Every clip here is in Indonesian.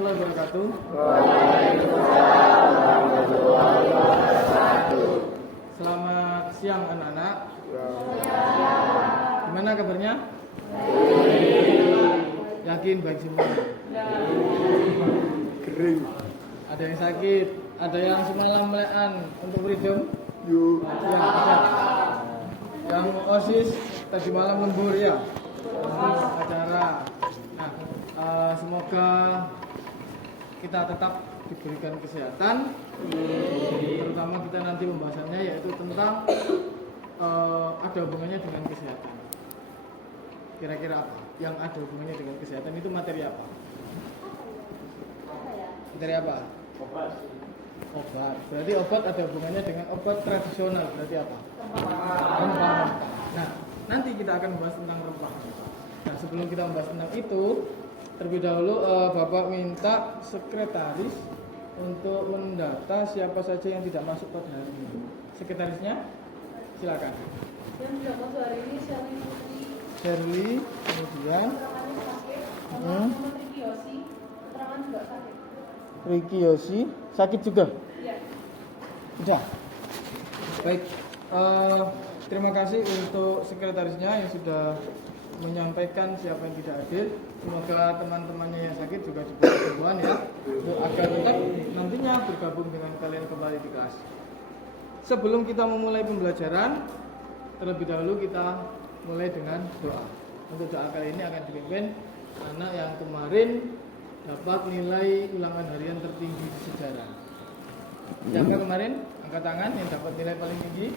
warahmatullahi wabarakatuh. Waalaikumsalam warahmatullahi wabarakatuh. Selamat siang anak-anak. Gimana kabarnya? Yakin baik semua? Kering. Ada yang sakit? Ada yang semalam melekan untuk freedom? Ya, ada. Yang OSIS tadi malam lembur ya? OSIS acara. Nah, semoga kita tetap diberikan kesehatan. Terutama kita nanti pembahasannya yaitu tentang ada hubungannya dengan kesehatan. Kira-kira apa? Yang ada hubungannya dengan kesehatan itu materi apa? Materi apa? Obat. Obat. Berarti obat ada hubungannya dengan obat tradisional. Berarti apa? Rempah. Nah, nanti kita akan membahas tentang rempah. Nah, sebelum kita membahas tentang itu, terlebih dahulu Bapak minta sekretaris untuk mendata siapa saja yang tidak masuk pada hari ini. Sekretarisnya, silakan. Yang tidak masuk hari ini Shirley, kemudian Ricky Yosi, keterangan juga sakit. Ricky Yosi, sakit juga? Iya. Sudah. Baik, terima kasih untuk sekretarisnya yang sudah menyampaikan siapa yang tidak hadir. Semoga teman-temannya yang sakit juga diberi kesembuhan ya, agar tetap nantinya bergabung dengan kalian kembali di kelas. Sebelum kita memulai pembelajaran, terlebih dahulu kita mulai dengan doa. Untuk doa kali ini akan dipimpin anak yang kemarin dapat nilai ulangan harian tertinggi di sejarah. Siapa kemarin? Angkat tangan yang dapat nilai paling tinggi.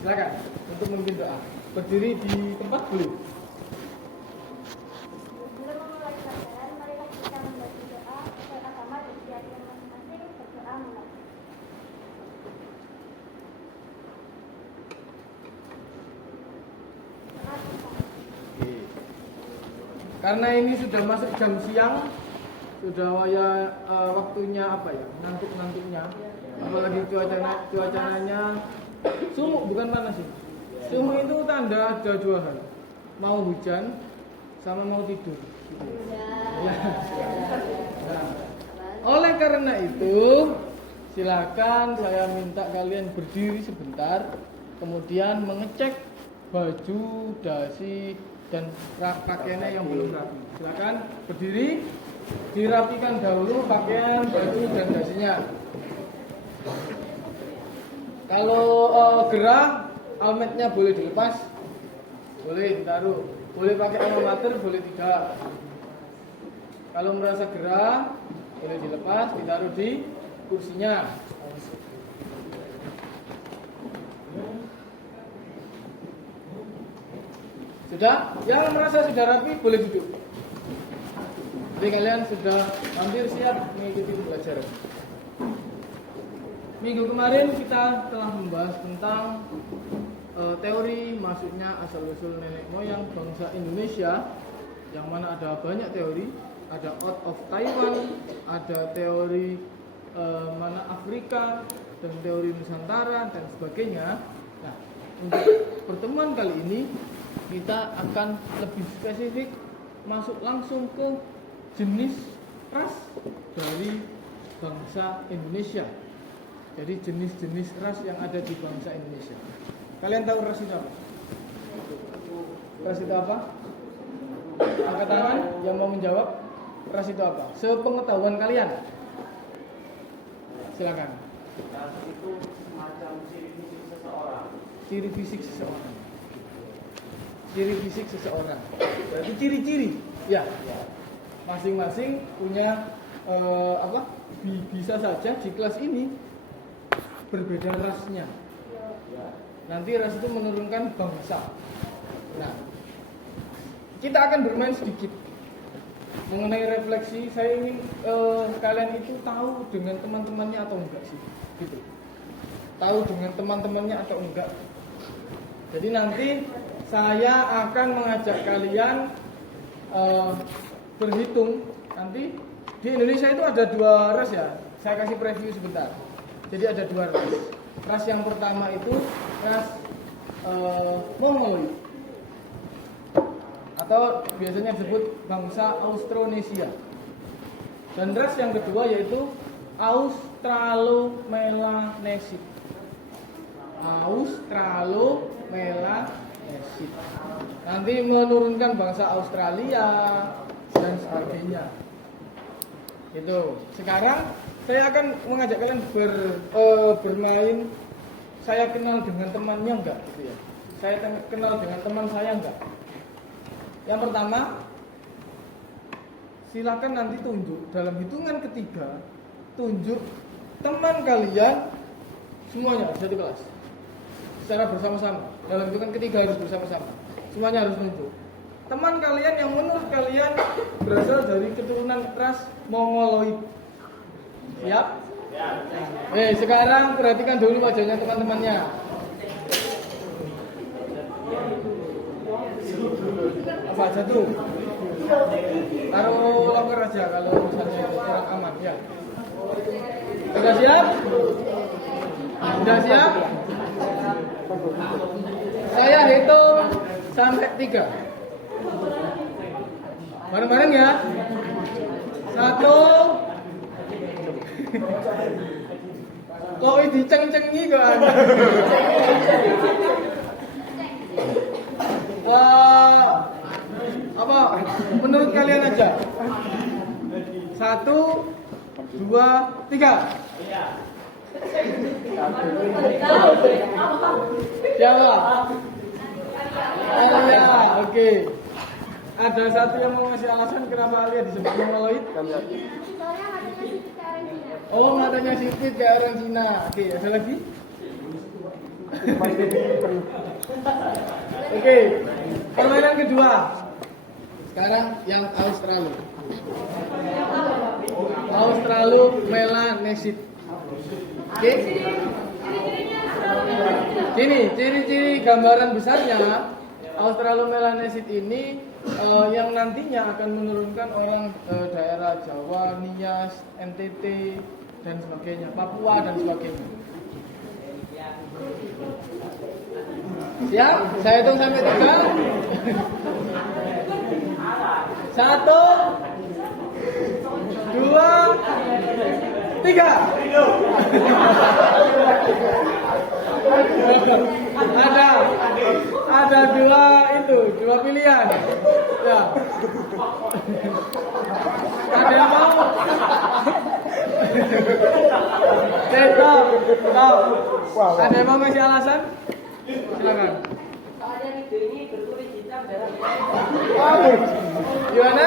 Silakan untuk memimpin doa. Berdiri di tempat boleh. Sebelum memulai pelajaran, marilah kita membaca doa sesuai agama dan keyakinan masing-masing. Berdoa mulai. Karena ini sudah masuk jam siang, sudah waktunya apa ya? Ngantuk-ngantuknya. Apalagi cuacanya sumuk bukan panas sih. Sumuk itu tanda ada dua hal. Mau hujan sama mau tidur. Nah, oleh karena itu, silakan saya minta kalian berdiri sebentar, kemudian mengecek baju, dasi, dan pakaiannya yang belum rapi. Silakan berdiri, dirapikan dahulu pakaian, baju, dan dasinya. Kalau gerah, almetnya boleh dilepas, boleh ditaruh. Boleh pakai alma mater, boleh tidak. Kalau merasa gerah, boleh dilepas, ditaruh di kursinya. Sudah? Yang merasa sudah rapi, boleh duduk. Jadi kalian sudah hampir siap mengikuti pembelajaran. Minggu kemarin kita telah membahas tentang teori masuknya asal-usul nenek moyang bangsa Indonesia, yang mana ada banyak teori, ada out of Taiwan, ada teori mana Afrika, dan teori Nusantara dan sebagainya. Nah, untuk pertemuan kali ini kita akan lebih spesifik masuk langsung ke jenis ras dari bangsa Indonesia. Jadi jenis-jenis ras yang ada di bangsa Indonesia. Kalian tahu ras itu apa? Ras itu apa? Angkat tangan yang mau menjawab. Ras itu apa? Sepengetahuan kalian. Silakan. Ras itu semacam ciri fisik seseorang. Ciri fisik seseorang. Ciri fisik seseorang. Berarti ciri-ciri. Ya. Masing-masing punya bisa saja di kelas ini berbeda rasnya. Nanti ras itu menurunkan bangsa. Nah, kita akan bermain sedikit mengenai refleksi. Saya ingin kalian itu tahu dengan teman-temannya atau enggak sih, gitu. Tahu dengan teman-temannya atau enggak. Jadi nanti saya akan mengajak kalian berhitung. Nanti di Indonesia itu ada dua ras ya. Saya kasih preview sebentar. Jadi ada dua ras. Ras yang pertama itu ras Mongolia, atau biasanya disebut bangsa Austronesia. Dan ras yang kedua yaitu Australomelanesid. Australomelanesid. Nanti menurunkan bangsa Australia dan sebagainya. Itu. Sekarang saya akan mengajak kalian bermain. Saya kenal dengan temannya enggak gitu ya. Saya kenal dengan teman saya enggak. Yang pertama, silakan nanti tunjuk dalam hitungan ketiga, tunjuk teman kalian semuanya satu kelas secara bersama-sama. Dalam hitungan ketiga harus bersama-sama, semuanya harus tunjuk teman kalian yang menurut kalian berasal dari keturunan ras Mongoloid. Siap? Sekarang perhatikan dulu wajahnya teman-temannya. Apa jatuh? Taruh loker aja kalau misalnya kurang aman ya. Sudah siap? Sudah siap? Saya hitung sampai 3. Bareng-bareng ya. 1. Kok diceng-cengi kok. Wah, apa? Menurut kalian aja. 1, 2, 3. Siapa? Alia, oke. Ada satu yang mau ngasih alasan kenapa Alia disebut Mongoloid? Soalnya matanya sipit ke arah Cina. Oh, matanya sipit ke arah Cina. Oke, ada lagi? Oke, permainan kedua. Sekarang yang Australia. Australomelanesid. Oke. Gini, ciri-ciri gambaran besarnya Australomelanesid ini yang nantinya akan menurunkan orang daerah Jawa, Nias, NTT dan sebagainya, Papua dan sebagainya. Siap? Saya hitung sampai 3. 1, 2, 3. Ada dua pilihan. Ya. Ada yang mau? Stop. Ada yang mau ngasih alasan? Silakan. Soalnya ini berkulit hitam darah. Gimana?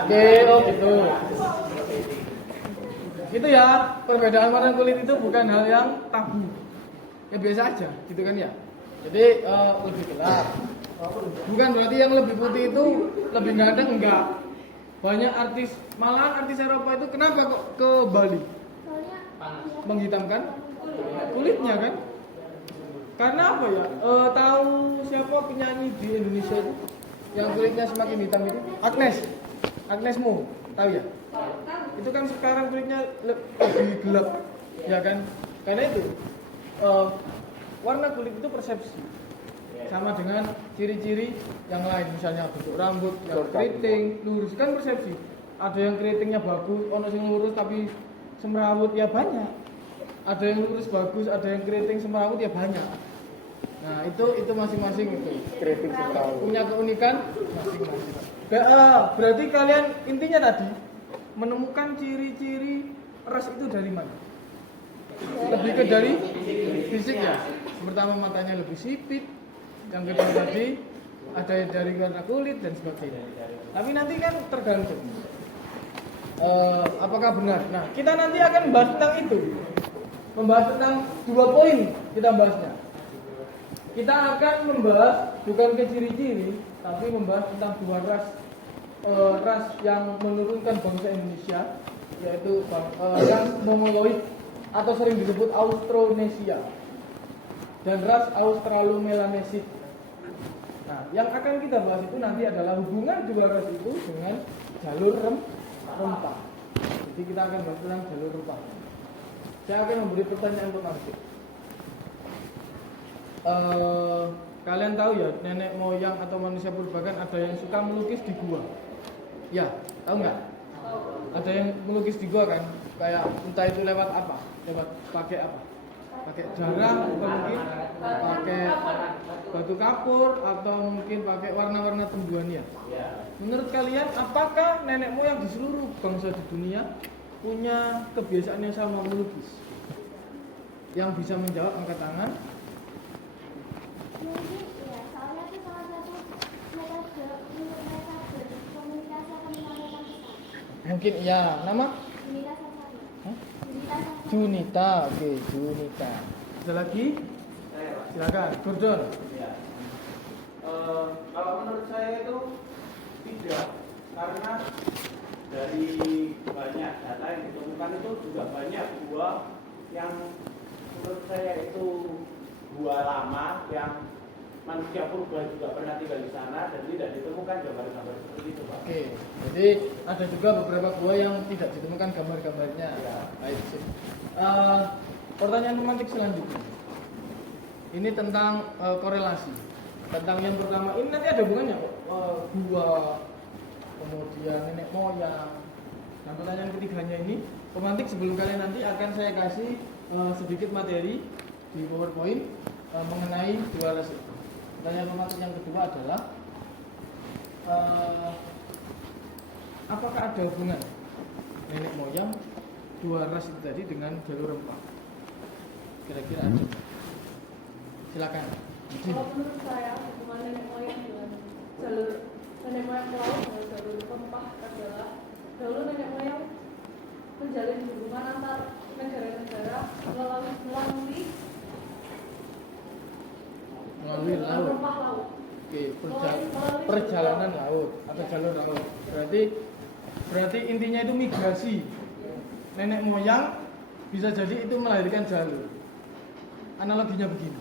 Oke, oh gitu. Gitu ya, perbedaan warna kulit itu bukan hal yang tabu. Ya biasa aja, gitu kan ya. Jadi lebih gelap. Bukan berarti yang lebih putih itu lebih ganteng, enggak. Banyak artis, malahan artis Eropa itu kenapa kok ke Bali? Soalnya Menghitamkan kulitnya kan? Karena apa ya? Tahu siapa penyanyi di Indonesia itu yang kulitnya semakin hitam itu? Agnes Mo, tahu ya? Itu kan sekarang kulitnya lebih gelap, ya kan? Karena itu warna kulit itu persepsi, sama dengan ciri-ciri yang lain, misalnya bentuk rambut, yang keriting, lurus, kan persepsi. Ada yang keritingnya bagus, ono yang lurus tapi semrawut ya banyak. Ada yang lurus bagus, ada yang keriting semrawut ya banyak. Nah itu masing-masing itu Keriting setahun. punya keunikan masing-masing. Berarti kalian intinya tadi menemukan ciri-ciri ras itu dari mana? Lebih ke dari fisik ya. Pertama matanya lebih sipit, yang kedua tadi ada dari warna kulit dan sebagainya. Tapi nanti kan tergantung apakah benar. Nah kita nanti akan membahas tentang itu, membahas tentang 2 poin kita bahasnya. Kita akan membahas bukan ke ciri-ciri, tapi membahas tentang 2 ras yang menurunkan bangsa Indonesia, yaitu ras Mongoloid atau sering disebut Austronesia dan ras Australomelanesid. Nah, yang akan kita bahas itu nanti adalah hubungan 2 ras itu dengan jalur rempah. Jadi kita akan bahas tentang jalur rempah. Saya akan memberi pertanyaan untuk nanti. kalian tahu ya nenek moyang atau manusia purba kan ada yang suka melukis di gua. Ya, tahu nggak? Ada yang melukis di gua kan, kayak entah itu lewat apa, lewat pakai apa? Pakai jarang atau mungkin pakai batu kapur atau mungkin pakai warna-warna tumbuhannya. Menurut kalian apakah nenek moyang di seluruh bangsa di dunia punya kebiasaan yang sama melukis? Yang bisa menjawab angkat tangan. Mungkin iya, soalnya itu salah satu metode komunikasi akan menyampaikan pesan. Mungkin iya. Nama? Junita Sasari. Hah? Junita Sasari. Junita. Oke, Junita. Ada lagi? Silakan, Gordon. Ya. Kalau menurut saya itu tidak, karena dari banyak data yang ditemukan itu juga banyak gua yang menurut saya itu gua lama yang manusia purba juga pernah tinggal di sana dan tidak ditemukan gambar-gambar seperti itu, Pak. Oke, jadi ada juga beberapa gua yang tidak ditemukan gambar-gambarnya. Ya. Baik, sip. Pertanyaan pemantik selanjutnya. Ini tentang korelasi. Tentang yang pertama, ini nanti ada hubungannya kok. Gua, kemudian nenek moyang. Nah, pertanyaan ketiganya ini, pemantik sebelum kalian nanti akan saya kasih sedikit materi di PowerPoint mengenai dua ras itu. Pertanyaan pemantik yang kedua adalah apakah ada hubungan nenek moyang dua ras itu tadi dengan jalur rempah? Kira-kira ada? Silakan. Kalau menurut saya hubungan nenek moyang dengan jalur nenek moyang pelaut dengan jalur rempah adalah dahulu nenek moyang menjalin hubungan antar negara-negara melalui laut. rempah laut. Oke, perjalanan laut atau jalur laut. Berarti intinya itu migrasi. Nenek moyang bisa jadi itu melahirkan jalur. Analoginya begini.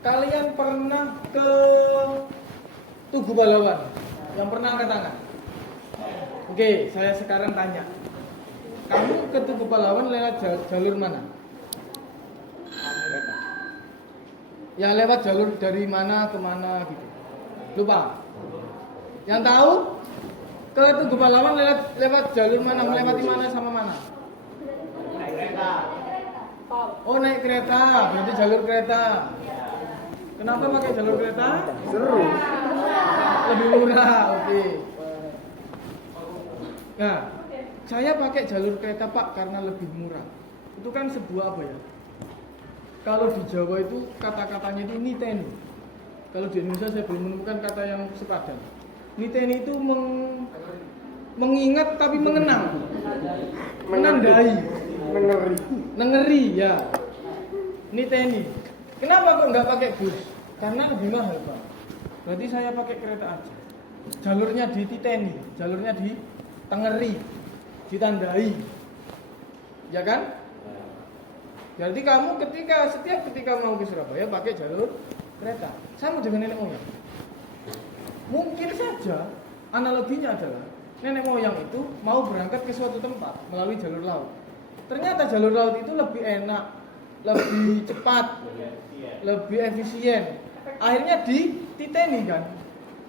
Kalian pernah ke Tugu Pahlawan? Yang pernah angkat tangan? Oke, saya sekarang tanya. Kamu ke Tugu Pahlawan lewat jalur mana? Ya lewat jalur dari mana ke mana gitu. Lupa. Yang tahu? Ke Tugu Pahlawan lewat jalur mana? Melewati mana sama mana? Naik kereta. Oh, naik kereta. Berarti jalur kereta. Kenapa pakai jalur kereta? Seru. Lebih murah. Oke. Nah, saya pakai jalur kereta Pak karena lebih murah. Itu kan sebuah apa ya? Kalau di Jawa itu kata-katanya itu niteni. Kalau di Indonesia saya belum menemukan kata yang sepadan. Niteni itu mengingat tapi mengenang. Menandai. Nengeri ya. Niteni. Kenapa kok nggak pakai bus? Karena lebih mahal Pak. Berarti saya pakai kereta aja. Jalurnya dititeni, jalurnya ditengeri, ditandai. Ya kan? Berarti kamu setiap ketika mau ke Surabaya pakai jalur kereta. Sama dengan nenek moyang. Mungkin saja analoginya adalah nenek moyang itu mau berangkat ke suatu tempat melalui jalur laut. Ternyata jalur laut itu lebih enak, lebih cepat, lebih efisien. Akhirnya dititeni kan?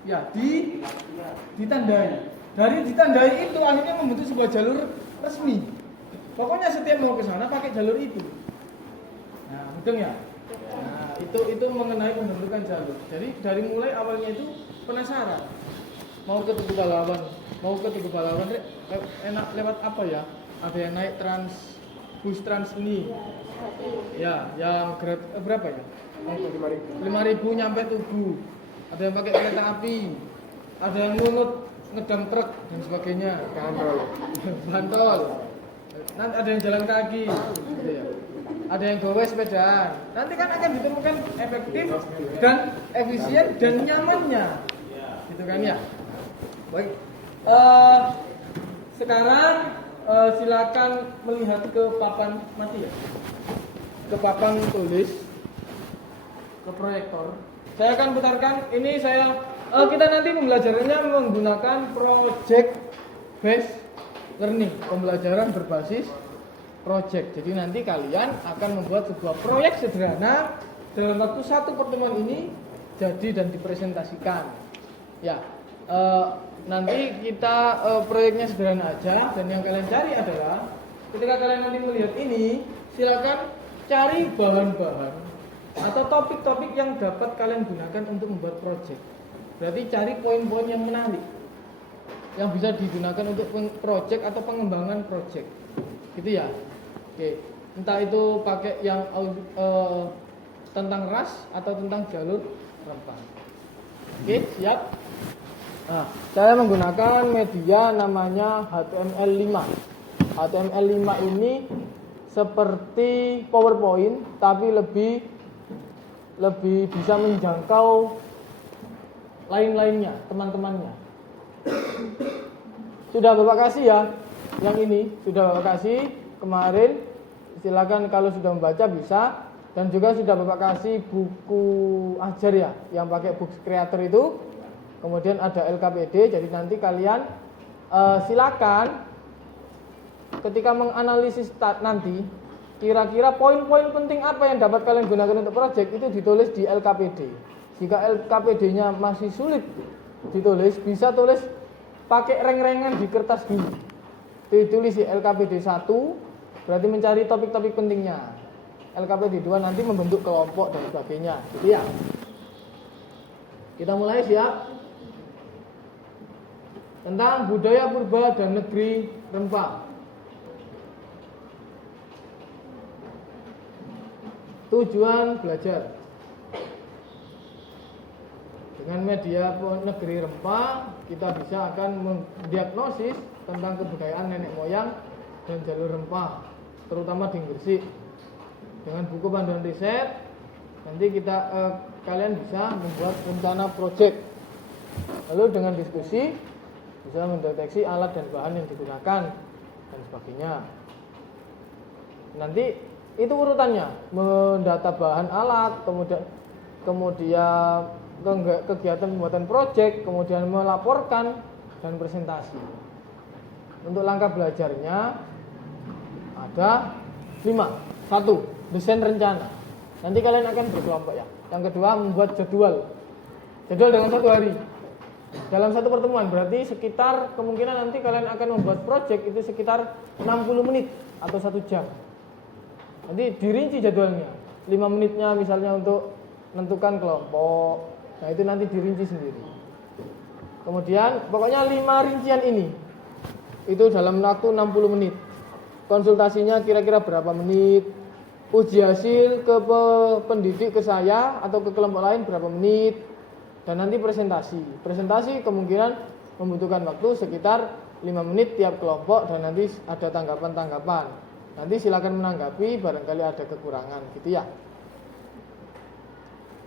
Ya, ditandai. Dari ditandai itu akhirnya membentuk sebuah jalur resmi. Pokoknya setiap mau ke sana pakai jalur itu. Nah, hitung ya. Nah, itu mengenai pembentukan jalur. Jadi dari mulai awalnya itu penasaran. Mau ke Tugu Pahlawan enak lewat apa ya? Ada yang naik bus trans ini. Ya, yang berapa ya? 5.000 nyampe Tugu. Ada yang pakai kereta api. Ada yang ngunut ngedam truk dan sebagainya. Bantol. Nanti ada yang jalan kaki, gitu ya. Ada yang bawa sepedaan. Nanti kan akan ditemukan efektif dan efisien dan nyamannya, gitu kan ya. Baik. Sekarang silakan melihat ke papan mati ya, ke papan tulis, ke proyektor. Saya akan putarkan. Ini kita nanti pembelajarannya menggunakan project based learning, pembelajaran berbasis project. Jadi nanti kalian akan membuat sebuah proyek sederhana dalam waktu satu pertemuan ini jadi dan dipresentasikan. Ya, nanti kita proyeknya sederhana aja, dan yang kalian cari adalah ketika kalian nanti melihat ini, silakan cari bahan-bahan atau topik-topik yang dapat kalian gunakan untuk membuat proyek. Berarti cari poin-poin yang menarik yang bisa digunakan untuk proyek atau pengembangan proyek, gitu ya. Oke, entah itu pakai yang tentang ras atau tentang jalur rempah. Oke, siap. Nah, saya menggunakan media namanya HTML5. HTML5 ini seperti PowerPoint tapi lebih bisa menjangkau lain-lainnya, teman-temannya. Sudah Bapak kasih ya, yang ini sudah Bapak kasih kemarin. Silakan kalau sudah membaca bisa, dan juga sudah Bapak kasih buku ajar ya, yang pakai Books Creator itu. Kemudian ada LKPD, jadi nanti kalian silakan ketika menganalisis nanti kira-kira poin-poin penting apa yang dapat kalian gunakan untuk proyek itu ditulis di LKPD. Jika LKPD-nya masih sulit ditulis, bisa tulis pakai reng-rengan di kertas dulu. Ditulis di LKPD 1, berarti mencari topik-topik pentingnya. LKPD 2 nanti membentuk kelompok dan sebagainya, gitu ya. Kita mulai, siap? Tentang budaya purba dan negeri rempah. Tujuan belajar. Dengan media negeri rempah, kita bisa akan mendiagnosis tentang kebudayaan nenek moyang dan jalur rempah, terutama di Gresik. Dengan buku panduan riset, nanti kalian bisa membuat rencana proyek. Lalu dengan diskusi bisa mendeteksi alat dan bahan yang digunakan dan sebagainya. Nanti itu urutannya, mendata bahan alat, kemudian kegiatan pembuatan proyek, kemudian melaporkan dan presentasi. Untuk langkah belajarnya ada 5. 1. Desain rencana. Nanti kalian akan berkelompok ya. Yang kedua, membuat jadwal dalam 1 hari, dalam 1 pertemuan. Berarti sekitar kemungkinan nanti kalian akan membuat proyek itu sekitar 60 menit atau 1 jam. Nanti dirinci jadwalnya. 5 menitnya misalnya untuk menentukan kelompok. Nah itu nanti dirinci sendiri. Kemudian pokoknya 5 rincian ini itu dalam waktu 60 menit. Konsultasinya kira-kira berapa menit. Uji hasil ke pendidik, ke saya atau ke kelompok lain berapa menit. Dan nanti presentasi kemungkinan membutuhkan waktu sekitar 5 menit tiap kelompok. Dan nanti ada tanggapan-tanggapan. Nanti silakan menanggapi barangkali ada kekurangan, gitu ya.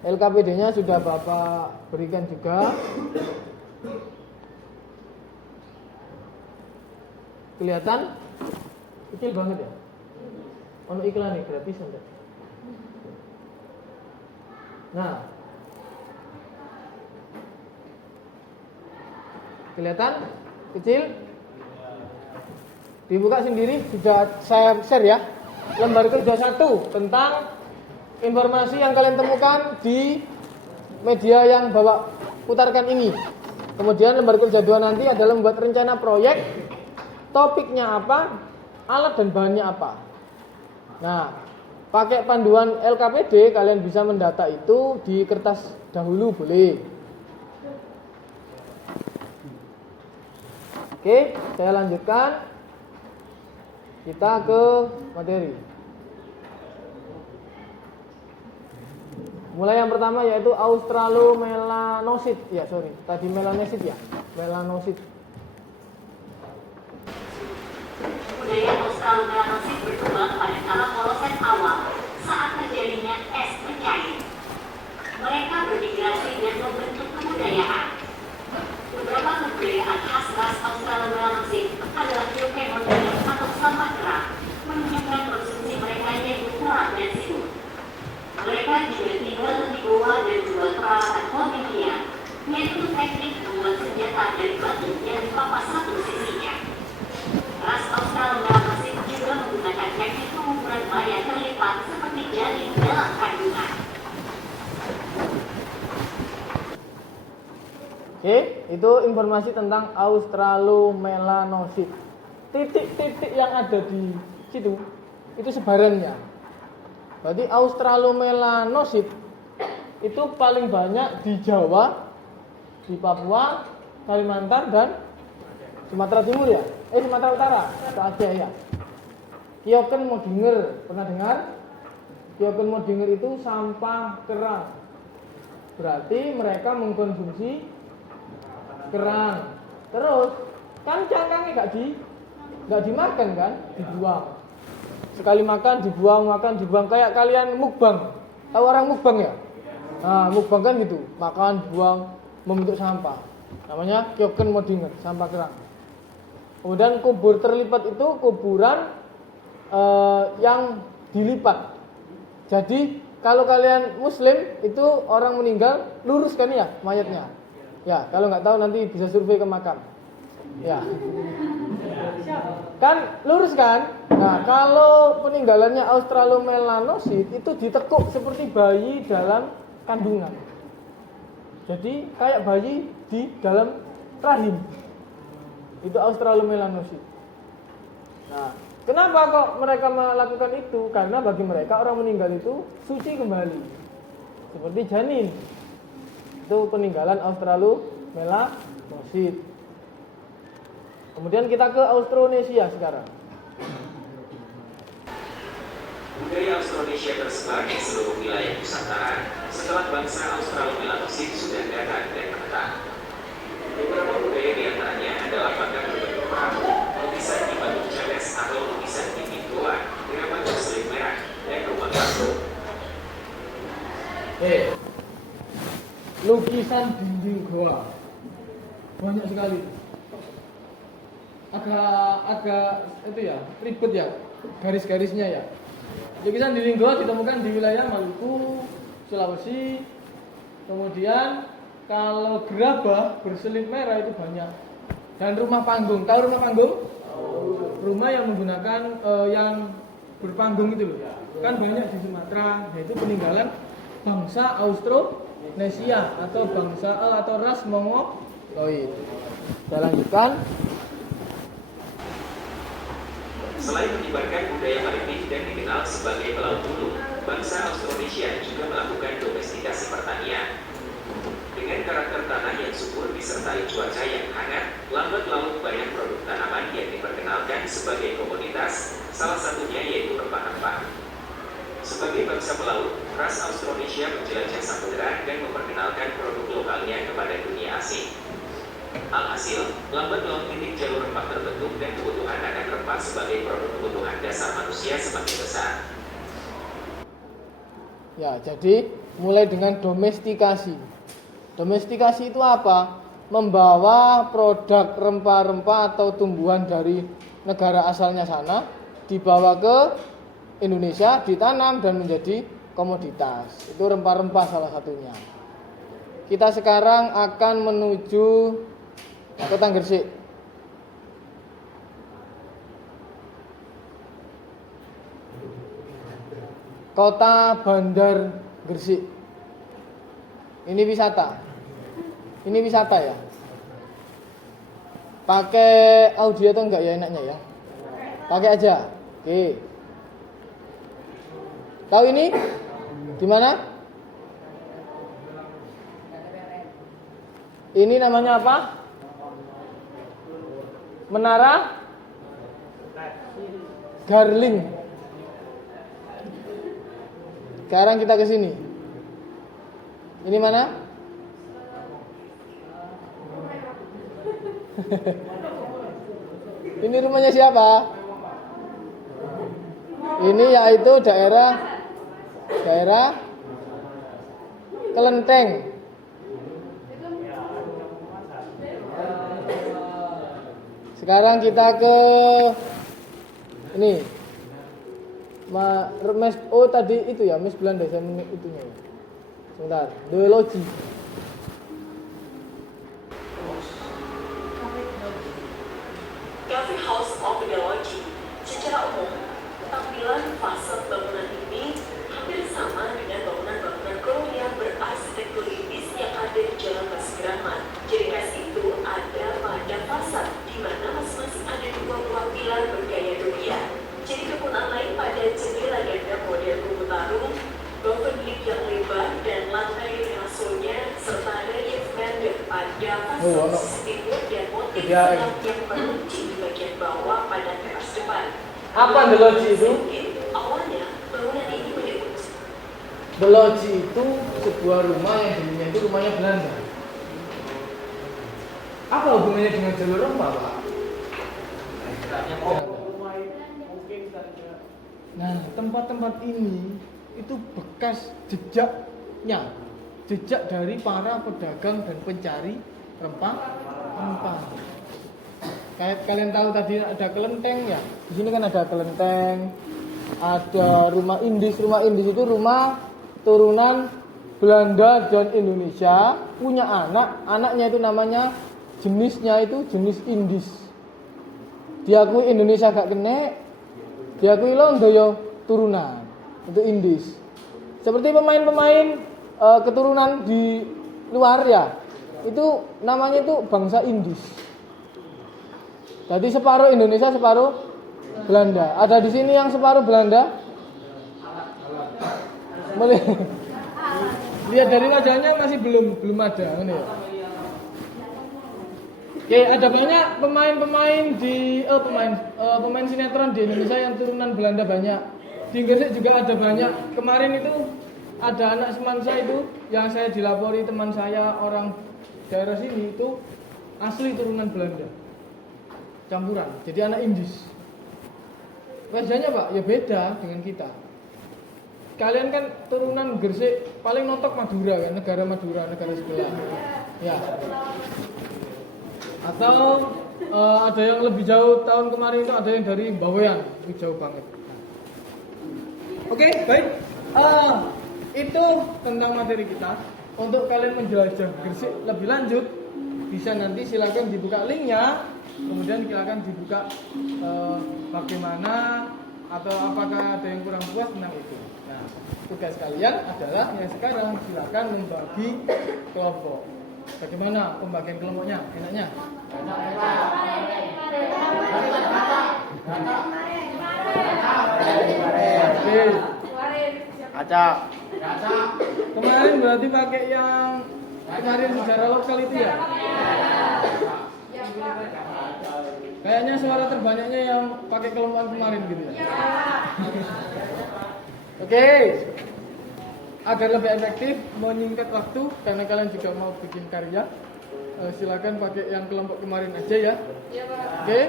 LKPD-nya sudah Bapak berikan juga. Kelihatan? Kecil banget ya? Ono iklan nih, gratis anda. Nah, kelihatan? Kecil? Dibuka sendiri, sudah saya share ya. Lembar kerja 1 tentang informasi yang kalian temukan di media yang Bapak putarkan ini. Kemudian lembar kerja 2 nanti adalah membuat rencana proyek. Topiknya apa, alat dan bahannya apa. Nah, pakai panduan LKPD kalian bisa mendata itu di kertas dahulu boleh. Oke, saya lanjutkan. Kita ke materi. Mulai yang pertama yaitu Australomelanosid. Ya, sorry. Tadi melanosid ya. Melanosid. Budaya Australomelanosid berkembang pada kala Holosen awal saat terjadinya es mencair. Mereka bermigrasi dan membentuk kebudayaan. Beberapa kebudayaan khas ras Australomelanosid adalah Pokemon atau sampah kerang, menunjukkan konsumsi mereka yaitu kurang dan situ. Mereka juga tinggal di goa dan jual peralatan hobi, yaitu teknik membuat senjata dari batu yang dipapas satu sisinya. Ras Australomelanosid juga menggunakan teknik pengukuran maya terlipat seperti jaring dalam kandungan. itu informasi tentang Australomelanosid. Titik-titik yang ada di situ itu sebarannya. Berarti Australomelanosid itu paling banyak di Jawa, di Papua, Kalimantan dan Sumatera Timur ya? Sumatera Utara atau Aceh ya. Kioken Modinger, pernah dengar? Kioken Modinger itu sampah kerang. Berarti mereka mengkonsumsi kerang. Terus kan cangkangnya nggak dimakan kan, dibuang. Sekali makan dibuang kayak kalian mukbang. Tahu orang mukbang ya? Nah, mukbang kan gitu, makan, buang, membentuk sampah. Namanya Kyoken Modinger, sampah kerang. Kemudian kubur terlipat itu kuburan yang dilipat. Jadi kalau kalian muslim itu orang meninggal lurus kan ya mayatnya. Ya, kalau nggak tahu nanti bisa survei ke makam. Ya. Kan lurus kan? Nah, kalau peninggalannya Australomelanosid itu ditekuk seperti bayi dalam kandungan. Jadi kayak bayi di dalam rahim. Itu Australomelanosid. Nah, kenapa kok mereka melakukan itu? Karena bagi mereka orang meninggal itu suci kembali. Seperti janin. Itu peninggalan Australomelanosid. Kemudian kita ke Austronesia sekarang. Budaya Austronesia tersebar di seluruh wilayah Nusantara setelah bangsa Australomelanosid sudah datang dan menetap. Beberapa budaya diantaranya adalah pagar berbentuk perahu, lukisan di batu celes atau lukisan di pintuan, gerakan berselim merah, dan rumah panggung. Lukisan dinding goa banyak sekali. Agak itu ya ribet ya garis-garisnya ya. Lukisan dinding goa ditemukan di wilayah Maluku, Sulawesi. Kemudian kalau gerabah berselip merah itu banyak. Dan rumah panggung, tahu rumah panggung? Rumah yang menggunakan yang berpanggung itu loh. Kan banyak di Sumatera, yaitu peninggalan bangsa Austronesia atau bangsa atau ras Mongoloid. Kita lanjutkan. Selain menyebarkan budaya maritim dan dikenal sebagai pelaut dulu, bangsa Austronesia juga melakukan domestikasi pertanian. Dengan karakter tanah yang subur disertai cuaca yang hangat, lambat laut banyak produk tanaman yang diperkenalkan sebagai komoditas, salah satunya yaitu rempah-rempah. Sebagai bangsa pelaut, ras Austronesia menjelajah samudera dan memperkenalkan produk lokalnya kepada dunia asing. Alhasil, lambat laun titik jalur rempah terbentuk dan kebutuhan akan rempah sebagai produk kebutuhan dasar manusia semakin besar. Ya, jadi mulai dengan domestikasi. Domestikasi itu apa? Membawa produk rempah-rempah atau tumbuhan dari negara asalnya sana dibawa ke Indonesia, ditanam dan menjadi komoditas. Itu rempah-rempah salah satunya. Kita sekarang akan menuju Kota Gresik. Kota Bandar Gresik. Ini wisata. Ini wisata ya. Pakai audio atau enggak ya enaknya ya? Pakai aja. Oke. Tahu ini? Di mana? Ini namanya apa? Menara Garling. Sekarang kita ke sini. Ini mana? Ini rumahnya siapa? Ini yaitu daerah Kelenteng. Sekarang kita ke ini. Oh tadi itu ya, Mes Belanda saya itunya ya. Sebentar, Duologi. Cafe House of Ideology. Secara umum, tampilan fasad bangunan ini hampir sama dengan bangunan-bangunan kolonial berarsitektur Inggris yang ada di Jalan Mas Gramat. Ciri khas itu IDAM. yang meluncur di bagian bawah pada teras depan. Apa The Lodge itu? Awalnya bangunan ini menyebut The Lodge itu sebuah rumah yang dulunya itu rumahnya Belanda. Apa hubungannya dengan jalur rempah, Pak? Rumah itu mungkin saja. Nah, tempat-tempat ini itu bekas jejaknya, jejak dari para pedagang dan pencari rempah. Kayak kalian tahu tadi ada kelenteng ya. Di sini kan ada kelenteng, ada rumah Indis. Rumah Indis itu rumah turunan Belanda dan Indonesia, punya anaknya itu namanya jenisnya itu jenis Indis. Diakui Indonesia gak kena, diakui Londo yo turunan itu Indis. Seperti pemain-pemain keturunan di luar ya, itu namanya itu bangsa Indis. Jadi separuh Indonesia, separuh Belanda. Ada di sini yang separuh Belanda? Lihat dari wajahnya masih belum ada, ini ya. Oke, ada banyak pemain pemain sinetron di Indonesia yang turunan Belanda banyak. Di Gresik juga ada banyak. Kemarin itu ada anak semansa itu yang saya dilapori teman saya orang daerah sini itu asli turunan Belanda. Campuran, jadi anak Indis. Wajahnya Pak, ya beda dengan kita. Kalian kan turunan Gresik, paling notok Madura kan, negara Madura, negara sebelah. Ya. Atau ada yang lebih jauh tahun kemarin itu ada yang dari Bawean, itu jauh banget. Oke, baik. Itu tentang materi kita. Untuk kalian menjelajah Gresik lebih lanjut, bisa nanti silakan dibuka linknya. Kemudian silakan dibuka bagaimana atau apakah ada yang kurang puas tentang itu. Nah, tugas kalian adalah yang sekarang silakan membagi kelompok. Bagaimana pembagian kelompoknya? Enaknya? Oke. Acak. Kemarin berarti pakai yang kemarin sejarah lokal itu ya? Kayaknya suara terbanyaknya yang pakai kelompokan kemarin gitu ya? Oke. Agar lebih efektif, menyingkat waktu, karena kalian juga mau bikin karya, silakan pakai yang kelompok kemarin aja ya. Iya, Pak. Oke,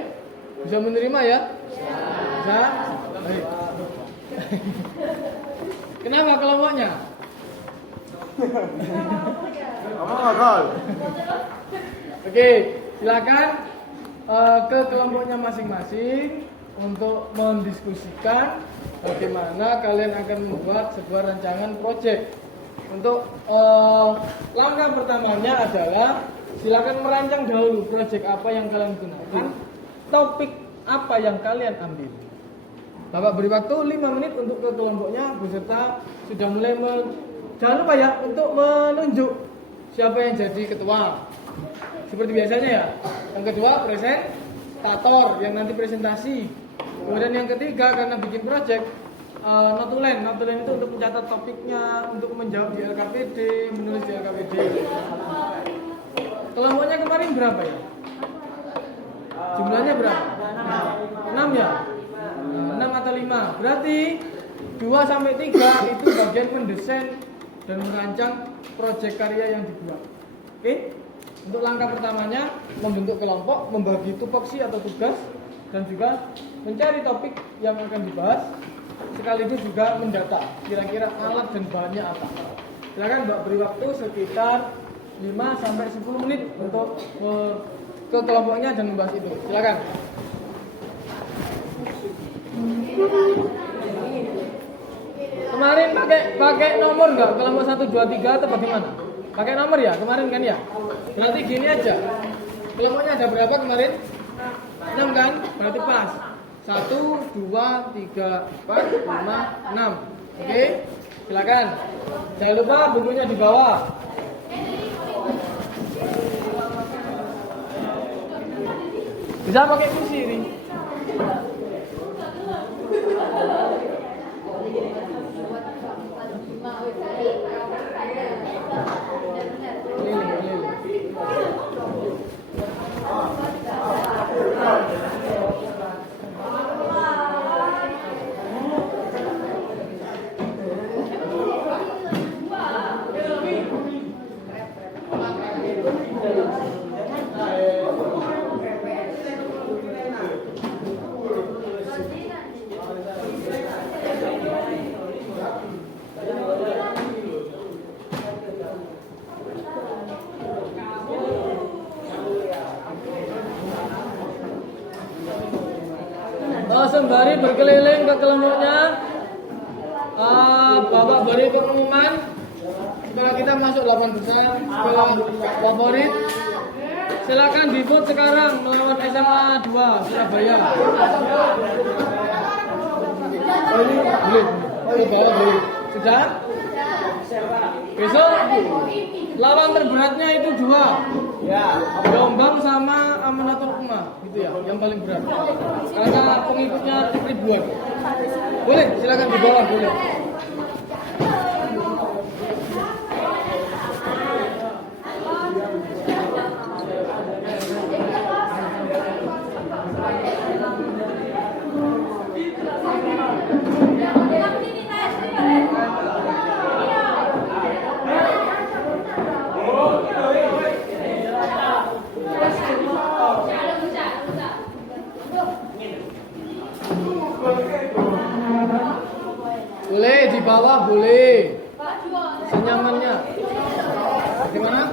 bisa menerima ya? Bisa? Baik. Kenapa kelompoknya? Oke, silakan ke kelompoknya masing-masing untuk mendiskusikan bagaimana kalian akan membuat sebuah rancangan proyek. Untuk langkah pertamanya adalah silakan merancang dahulu proyek apa yang kalian gunakan, topik apa yang kalian ambil. Bapak beri waktu 5 menit untuk ke kelompoknya beserta sudah mulai jangan lupa ya untuk menunjuk siapa yang jadi ketua. Seperti biasanya ya. Yang kedua presentator yang nanti presentasi. Kemudian yang ketiga karena bikin proyek notulen itu untuk mencatat topiknya, untuk menjawab di LKPD, menulis di LKPD. Kelompoknya kemarin berapa ya? Jumlahnya berapa? 6 ya? 6 atau 5. Berarti 2 sampai 3 itu bagian mendesain dan merancang proyek karya yang dibuat. Oke? Untuk langkah pertamanya membentuk kelompok, membagi tupoksi atau tugas, dan juga mencari topik yang akan dibahas, sekaligus juga mendata kira-kira alat dan bahannya apa. Silakan Mbak beri waktu sekitar 5 sampai 10 menit untuk ke kelompoknya dan membahas itu. Silakan. Kemarin pakai nomor nggak? Kelompok 1, 2, 3 atau bagaimana? Pakai nomor ya kemarin kan ya? Berarti gini aja. Kelompoknya ada berapa kemarin? 6 kan? Berarti pas. 1, 2, 3, 4, 5, 6. Oke? Silakan. Jangan lupa bukunya di bawah. Bisa pakai kursi ini. Lili. sembari berkeliling ke kelompoknya, Bapak beri pengumuman setelah kita masuk 8 besar ke favorit. Silakan di-vote sekarang melawan SMA 2 Surabaya. Boleh. Sudah? Besok lawan terberatnya itu 2. Ya. Jombang sama Amanatul Ummah gitu ya, yang paling berat. Karena pengikutnya ribuan. Boleh, silakan di bawah boleh. Boleh di bawah boleh. Senyamannya. Bagaimana?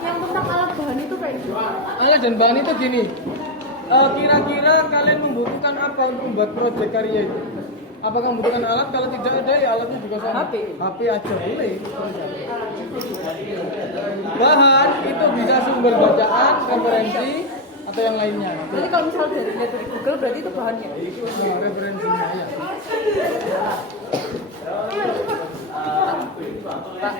Yang tentang alat bahan itu kayak gitu. Alat dan bahan itu gini. Kira-kira kalian membutuhkan apa untuk membuat proyek karya itu? Apakah membutuhkan alat? Kalau tidak ada ya alatnya juga sama. HP aja boleh. Bahan itu bisa sumber bacaan, referensi atau yang lainnya. Berarti kalau misalnya dari Google berarti itu bahannya. Referensinya ya. Pak,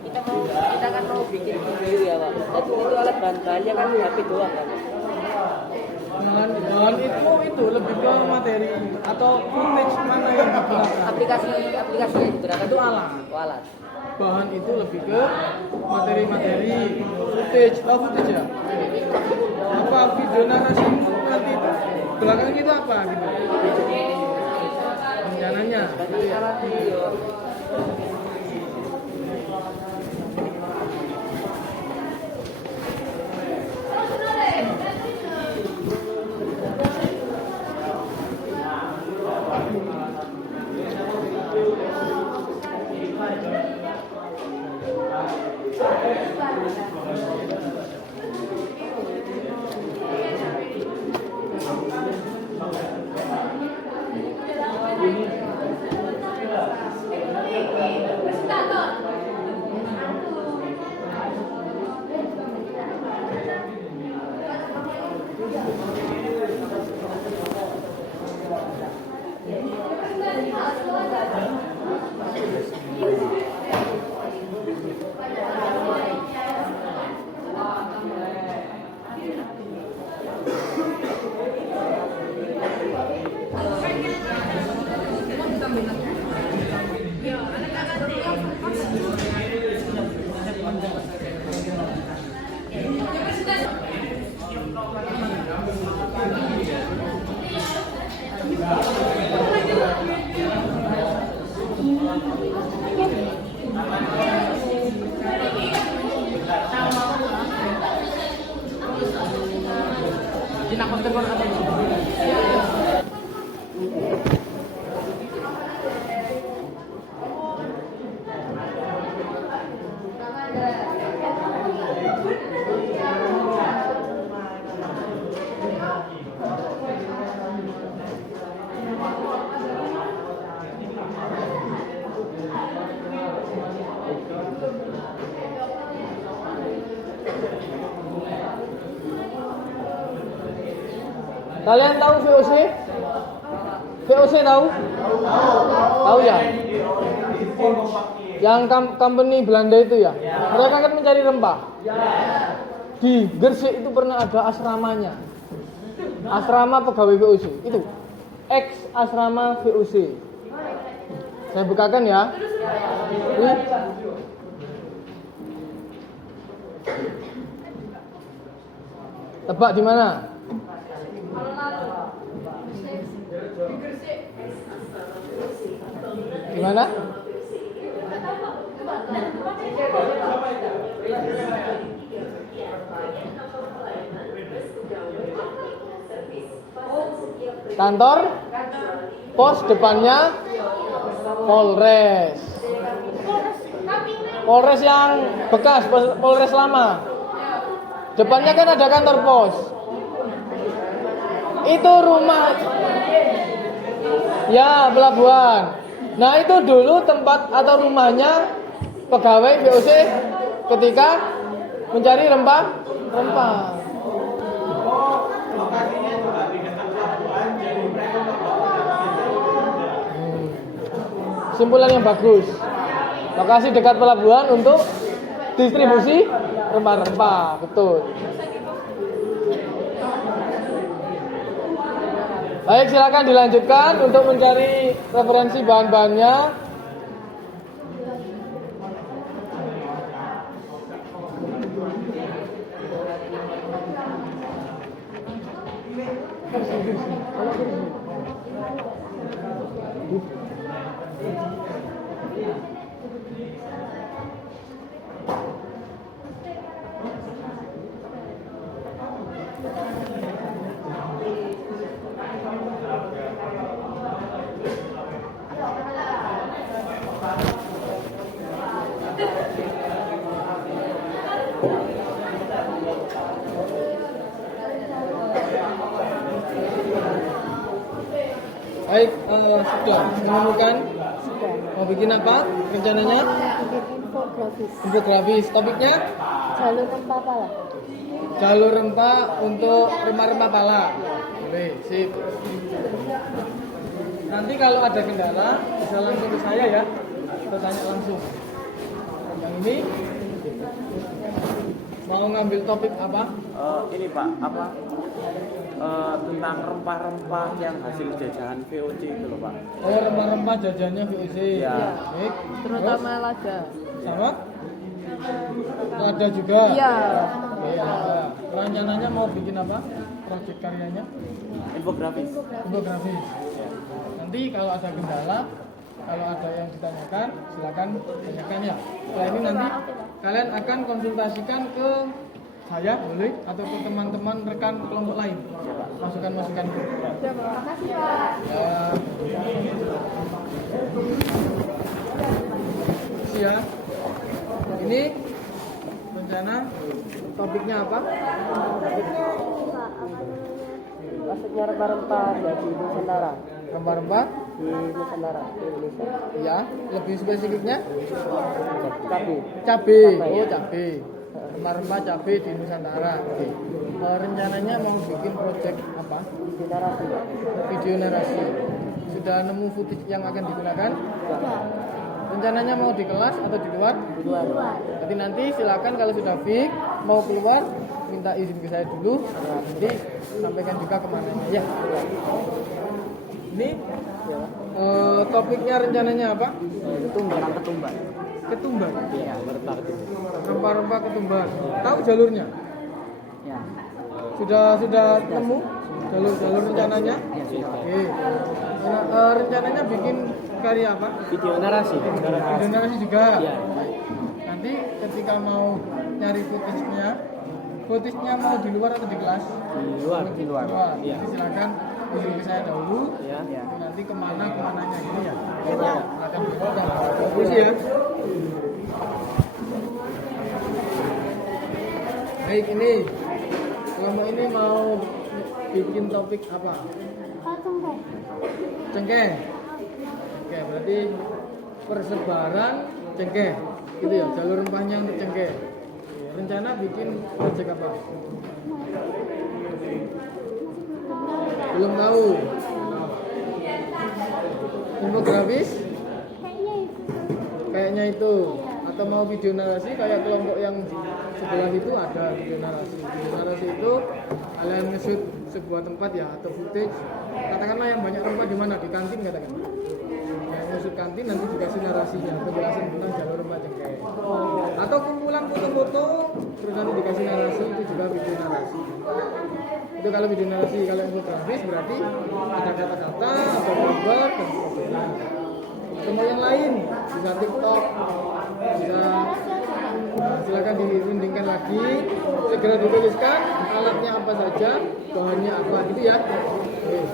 kita kan mau bikin video ya Pak. Tapi itu alat bahan-bahannya kan HP doang kan. Bahan itu lebih ke materi atau footage mana yang digunakan. Aplikasi yang digunakan Itu alat. alat. Bahan itu lebih ke materi-materi footage ya. Apa video narasi nanti itu belakang itu apa gitu. Rencananya. Alat video. Kalian tahu VOC? VOC tahu? Tahu ya? Yang company Belanda itu ya? Mereka kan mencari rempah. Di Gresik itu pernah ada asramanya. Asrama pegawai VOC. Itu ex asrama VOC. Saya bukakan ya. Ini. Tebak di mana? Gimana? Kantor pos depannya Polres. Polres yang bekas, Polres lama. Depannya kan ada kantor pos. Itu rumah. Ya, pelabuhan. Nah, itu dulu tempat atau rumahnya pegawai VOC ketika mencari rempah. Lokasinya juga di dekat pelabuhan, jadi mereka Simpulan yang bagus. Lokasi dekat pelabuhan untuk distribusi rempah-rempah, betul. Baik, silakan dilanjutkan untuk mencari referensi bahan-bahannya. Baik, sudah menemukan mau bikin apa rencananya? Infografis. Topiknya Jalur rempah pala. jalur rempah untuk rempah-rempah pala. Boleh, sip. Nanti kalau ada kendala bisa langsung ke saya ya. Kita tanya langsung. Yang ini mau ngambil topik apa? ini Pak, tentang rempah-rempah yang hasil jajahan VOC itu loh Pak. Oh, rempah-rempah jajannya VOC. Ya. Baik. Terutama lada. Sama? Ada juga. Iya. Iya. Rencananya mau bikin apa? Proyek karyanya? Infografis. Infografis. Nanti kalau ada kendala, kalau ada yang ditanyakan, silakan tanyakan ya. Setelah ini nanti kalian akan konsultasikan ke saya, boleh, atau ke teman-teman rekan kelompok lain. Masukan-masukan. Makasih Pak. Ya. Ini rencana topiknya apa? Maksudnya rempah-rempah dari Nusantara. Rempah-rempah? Di Nusantara, di Indonesia. Ya, lebih spesifiknya? Cabai. Cabai. Oh, cabai. Rempah-rempah cabai di Nusantara. Oke. Rencananya mau bikin proyek apa? Di narasi. Video narasi. Sudah nemu footage yang akan digunakan? Rencananya mau di kelas atau di luar? Di luar. Jadi nanti silakan kalau sudah fix mau keluar minta izin ke saya dulu. Nah, nanti sampaikan juga kemananya ya. Ini topiknya rencananya apa? Ketumbar. Ketumbar. Iya, rempah ketumbar. Rempah-rempah ketumbar. Tahu jalurnya? Ya. Sudah nemu jalur rencananya? Ya, sudah. Oke. Rencananya bikin karya apa? Video narasi. Video narasi juga. Iya. Nanti ketika mau nyari footage-nya mau di luar atau di kelas? Di luar. Iya. Jadi silakan izin ke saya dahulu. Iya. Nanti kemananya gini ya. Iya. Silakan dibuka. Bagus ya. Baik, ini kelompok ini mau bikin topik apa? Cengkeh. Oke, berarti persebaran cengkeh. Gitu ya, jalur rempahnya untuk cengkeh. Rencana bikin proyek apa? Belum tahu. Infografis? Kayaknya itu. Atau mau video narasi kayak kelompok yang sebelah itu ada video narasi. Video narasi itu kalian nge-shoot sebuah tempat ya atau footage. Katakanlah yang banyak rempah di mana? Di kantin katakan. Yang nge-shoot kantin nanti dikasih narasinya, penjelasan tentang jalur rempah cengkeh. Atau kumpulan foto-foto terus nanti dikasih narasi, itu juga video narasi. Itu kalau video narasi. Kalau infografis berarti ada kata-kata, ada gambar dan sebagainya. Atau mau yang lain, bisa TikTok, bisa silakan dirundingkan lagi, segera dituliskan alatnya apa saja, bahannya apa gitu ya. Oke.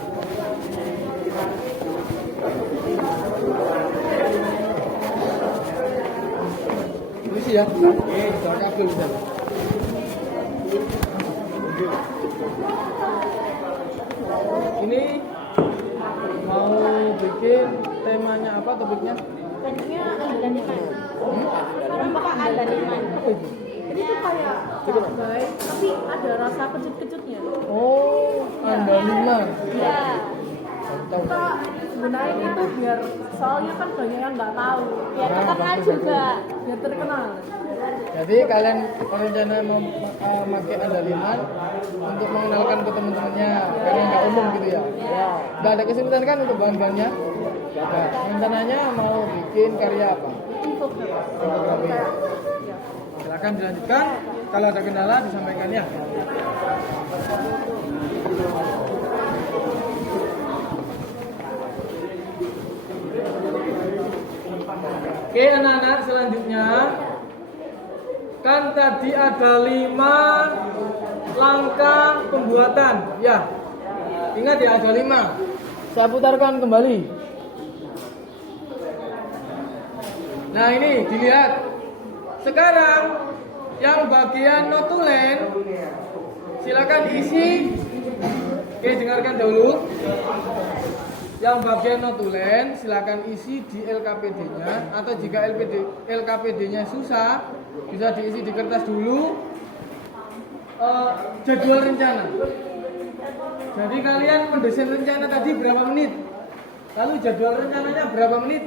Isi ya. Oke, kita kabel bisa. Ini mau bikin temanya apa, topiknya? Tadinya andaliman. Rempah andaliman. Apa itu? Ini tuh kayak cabai, tapi ada rasa kecut-kecutnya. Oh, andaliman. Ya. Tahu. Kita gunain itu biar soalnya kan banyak yang nggak tahu. Biar Nah, terkenal bagus, juga. Biar terkenal. Jadi kalian rencana memakai andaliman untuk mengenalkan ke teman-temannya karena nggak umum gitu ya. Ya. Nggak ada kesulitan kan untuk bahan-bahannya? Nggak ada. Rencananya mau bikin karya apa? Infografi. Silakan dilanjutkan. Kalau ada kendala disampaikan ya. Oke anak-anak, selanjutnya kan tadi ada 5 langkah pembuatan ya. Ingat ya, ada 5. Saya putarkan kembali. Nah ini dilihat. Sekarang yang bagian notulen silakan isi. Oke, dengarkan dahulu. Yang bagian notulen silakan isi di LKPD-nya, atau jika LKPD-nya susah bisa diisi di kertas dulu. Jadwal rencana. Jadi kalian mendesain rencana tadi berapa menit? Lalu jadwal rencananya berapa menit?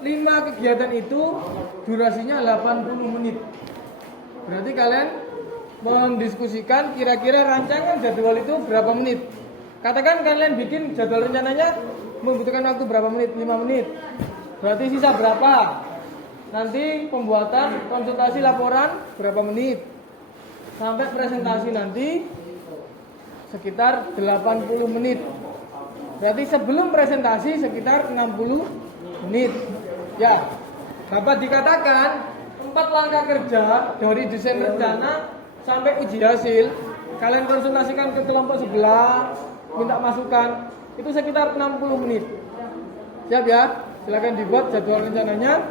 5 kegiatan itu durasinya 80 menit. Berarti kalian mendiskusikan kira-kira rancangan jadwal itu berapa menit. Katakan kalian bikin jadwal rencananya membutuhkan waktu berapa menit? 5 menit. Berarti sisa berapa? Nanti pembuatan konsultasi laporan berapa menit? Sampai presentasi nanti sekitar 80 menit. Berarti sebelum presentasi sekitar 60 menit. Ya, dapat dikatakan 4 langkah kerja dari desain rencana sampai uji hasil. Kalian konsultasikan ke kelompok sebelah, minta masukan, itu sekitar 60 menit. Siap ya? Silakan dibuat jadwal rencananya.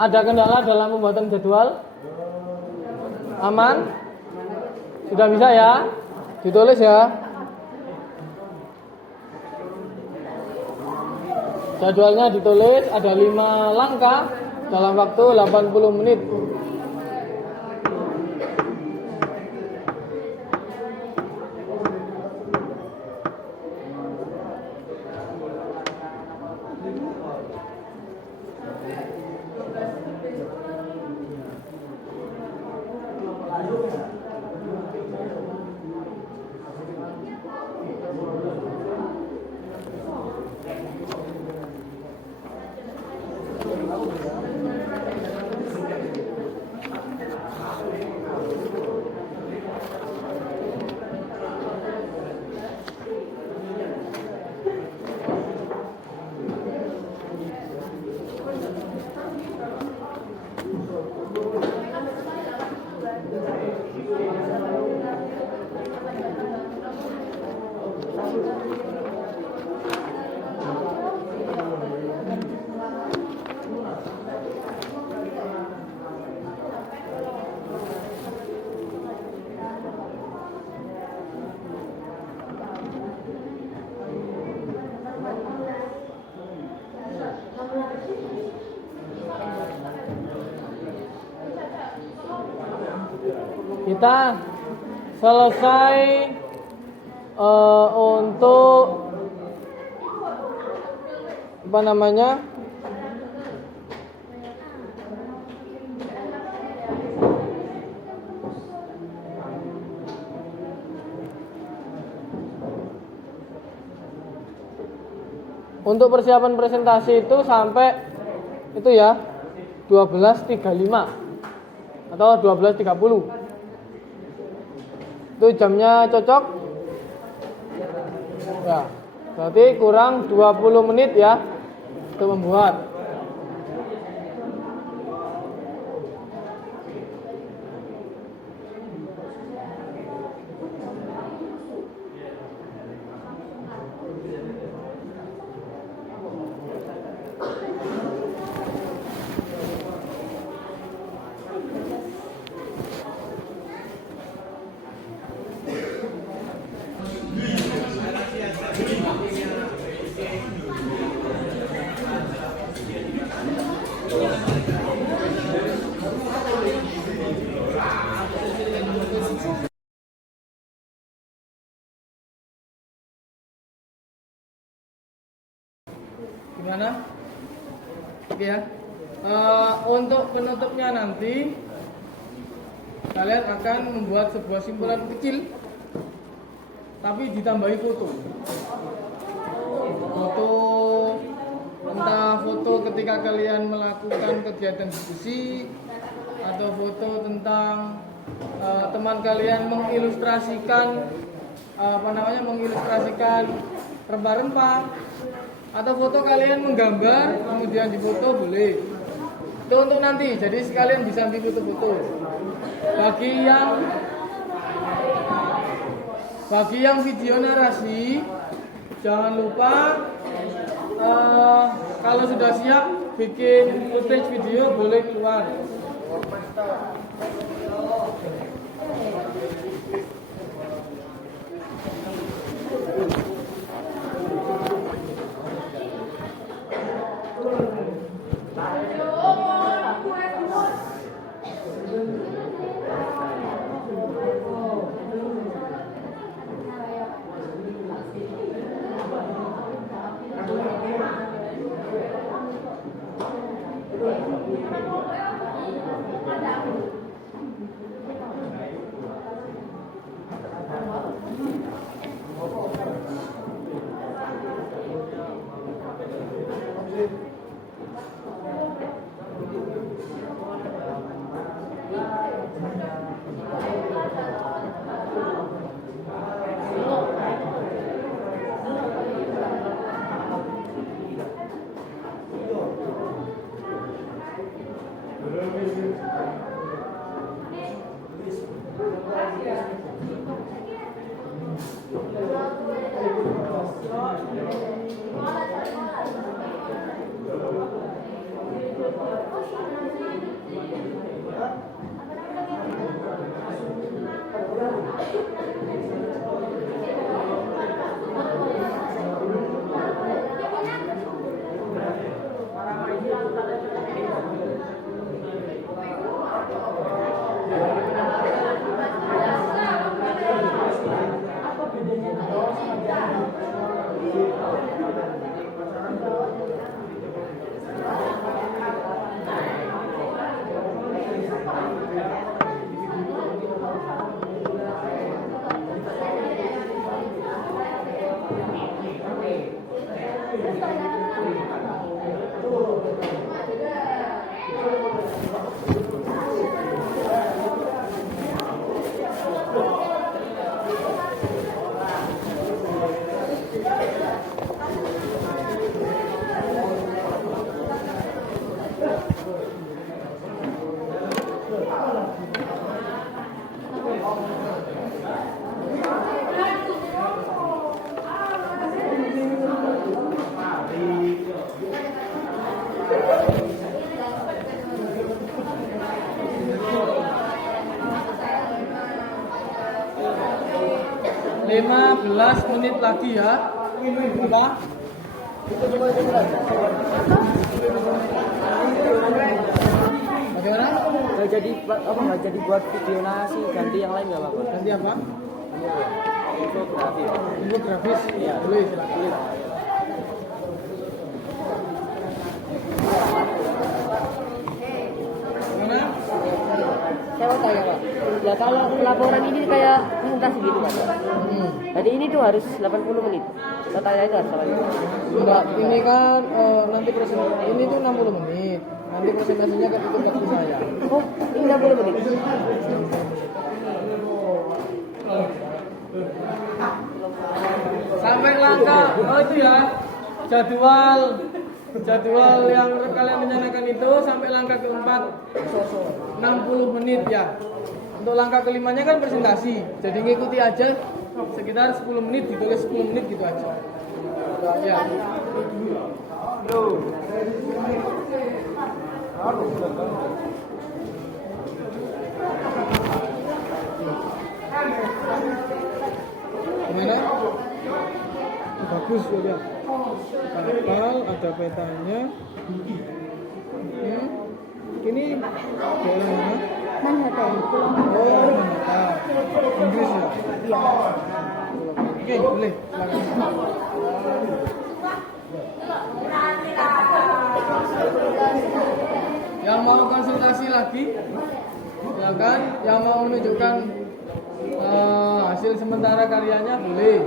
Ada kendala dalam pembuatan jadwal? Aman? Sudah bisa ya? Ditulis ya. Jadwalnya ditulis, ada 5 langkah dalam waktu 80 menit. Kita selesai untuk apa namanya? Untuk persiapan presentasi itu sampai itu ya 12.35 atau 12.30. Itu jamnya cocok? Ya. Berarti kurang 20 menit ya untuk membuat. Gimana? Oke ya. Untuk penutupnya nanti kalian akan membuat sebuah simpulan kecil, tapi ditambahi foto. Foto, entah foto ketika kalian melakukan kegiatan diskusi, atau foto tentang teman kalian mengilustrasikan mengilustrasikan rempah-rempah, atau foto kalian menggambar kemudian difoto boleh. Itu untuk nanti, jadi sekalian bisa foto-foto. Bagi yang video narasi, jangan lupa kalau sudah siap bikin footage video boleh keluar. 15 menit lagi ya. Apa? Bagaimana? Nggak jadi buat video narasi, ganti yang lain nggak apa-apa. Ganti apa? Infografi. Infografis? Iya. Boleh, silakan. Gimana? Saya mau tanya Pak, ya kalau laporan ini kayak presentasi gitu Pak. Jadi ini tuh harus 80 menit. Totalnya itu harus 80 menit. Enggak, ini kan nanti presentasi ini tuh 60 menit. Nanti presentasinya kan ikut waktu saya. Oh, ini 60 menit. Sampai langkah, oh itu ya jadwal yang kalian rencanakan itu sampai langkah keempat 60 menit ya. Untuk langkah kelimanya kan presentasi, jadi ngikuti aja sekitar 10 menit, ditulis 10 menit gitu aja ya. Gimana? Bagus ya. Kapal ada petanya. Ini daerah mana? Manhattan. Oh, Manhattan. Inggris ya? Iya. Oke, boleh. Silakan. Yang mau konsultasi lagi, silakan. Yang mau menunjukkan hasil sementara karyanya boleh.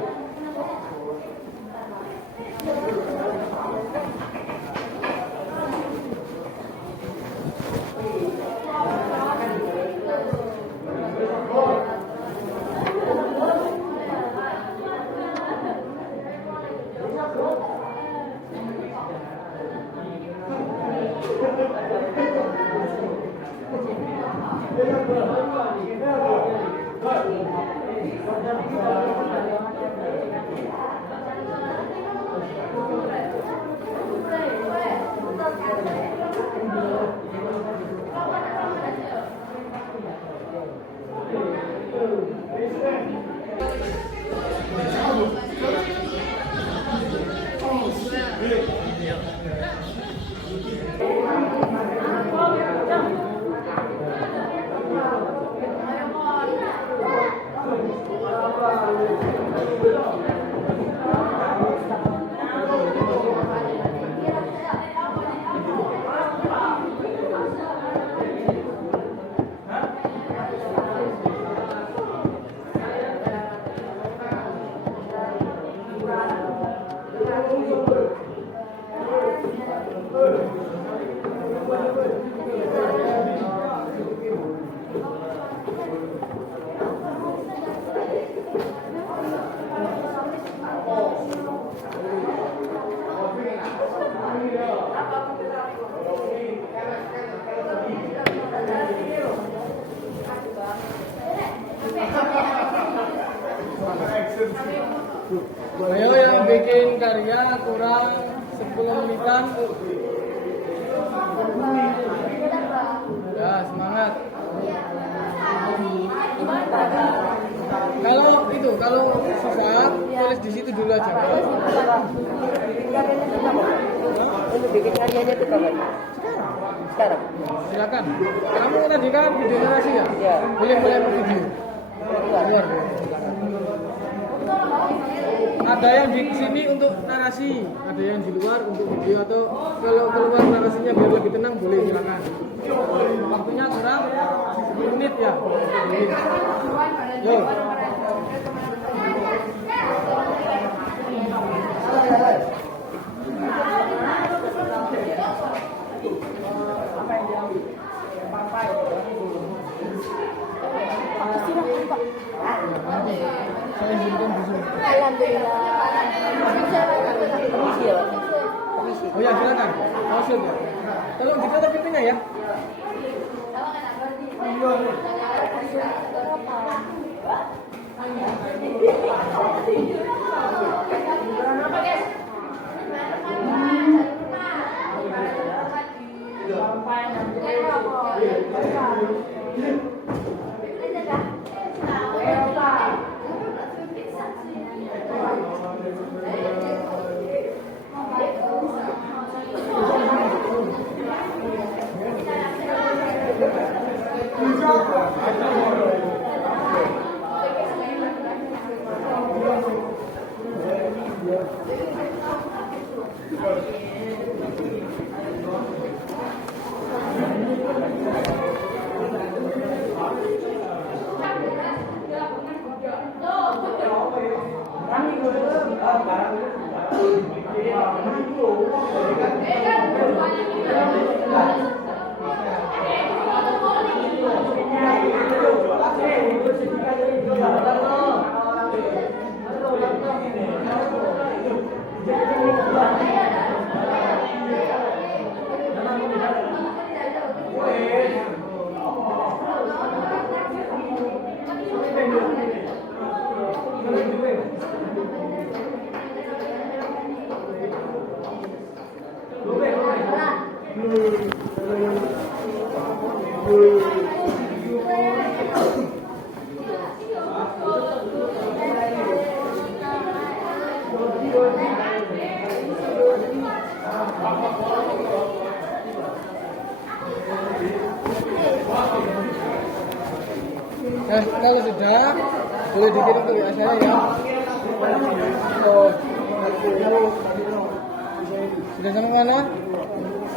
Ayo yang bikin karya kurang 10 menitan. Ya, semangat. Kalau susah, tulis di situ dulu aja. Untuk bikin karyanya itu kapan? Sekarang. Silakan. Kamu tadi kan video narasi ya? Ya. Boleh video. Keluar. Ada yang di sini untuk narasi, ada yang di luar untuk video, atau kalau keluar narasinya biar lebih tenang boleh, silakan. Waktunya kurang 10 menit ya. Yo. Saya izinkan di sini. Alhamdulillah. Permisi ya Pak. Permisi. Oh ya, silakan. Masuk ya. Tolong dicatat pipinya ya. Kalau sudah boleh dikirim ke WA saya ya. Sudah sampai mana?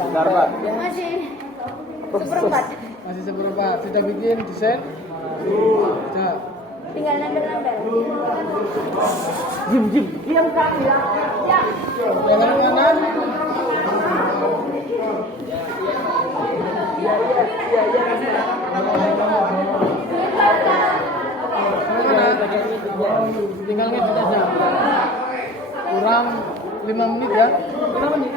Masih seperempat. Masih seperempat. Sudah bikin desain? Sudah. Tinggal nempel-nempel. Diam Kak ya. Ya. Sudah sampai mana? Tinggal ngedit aja. Kurang 5 menit ya. 5 menit.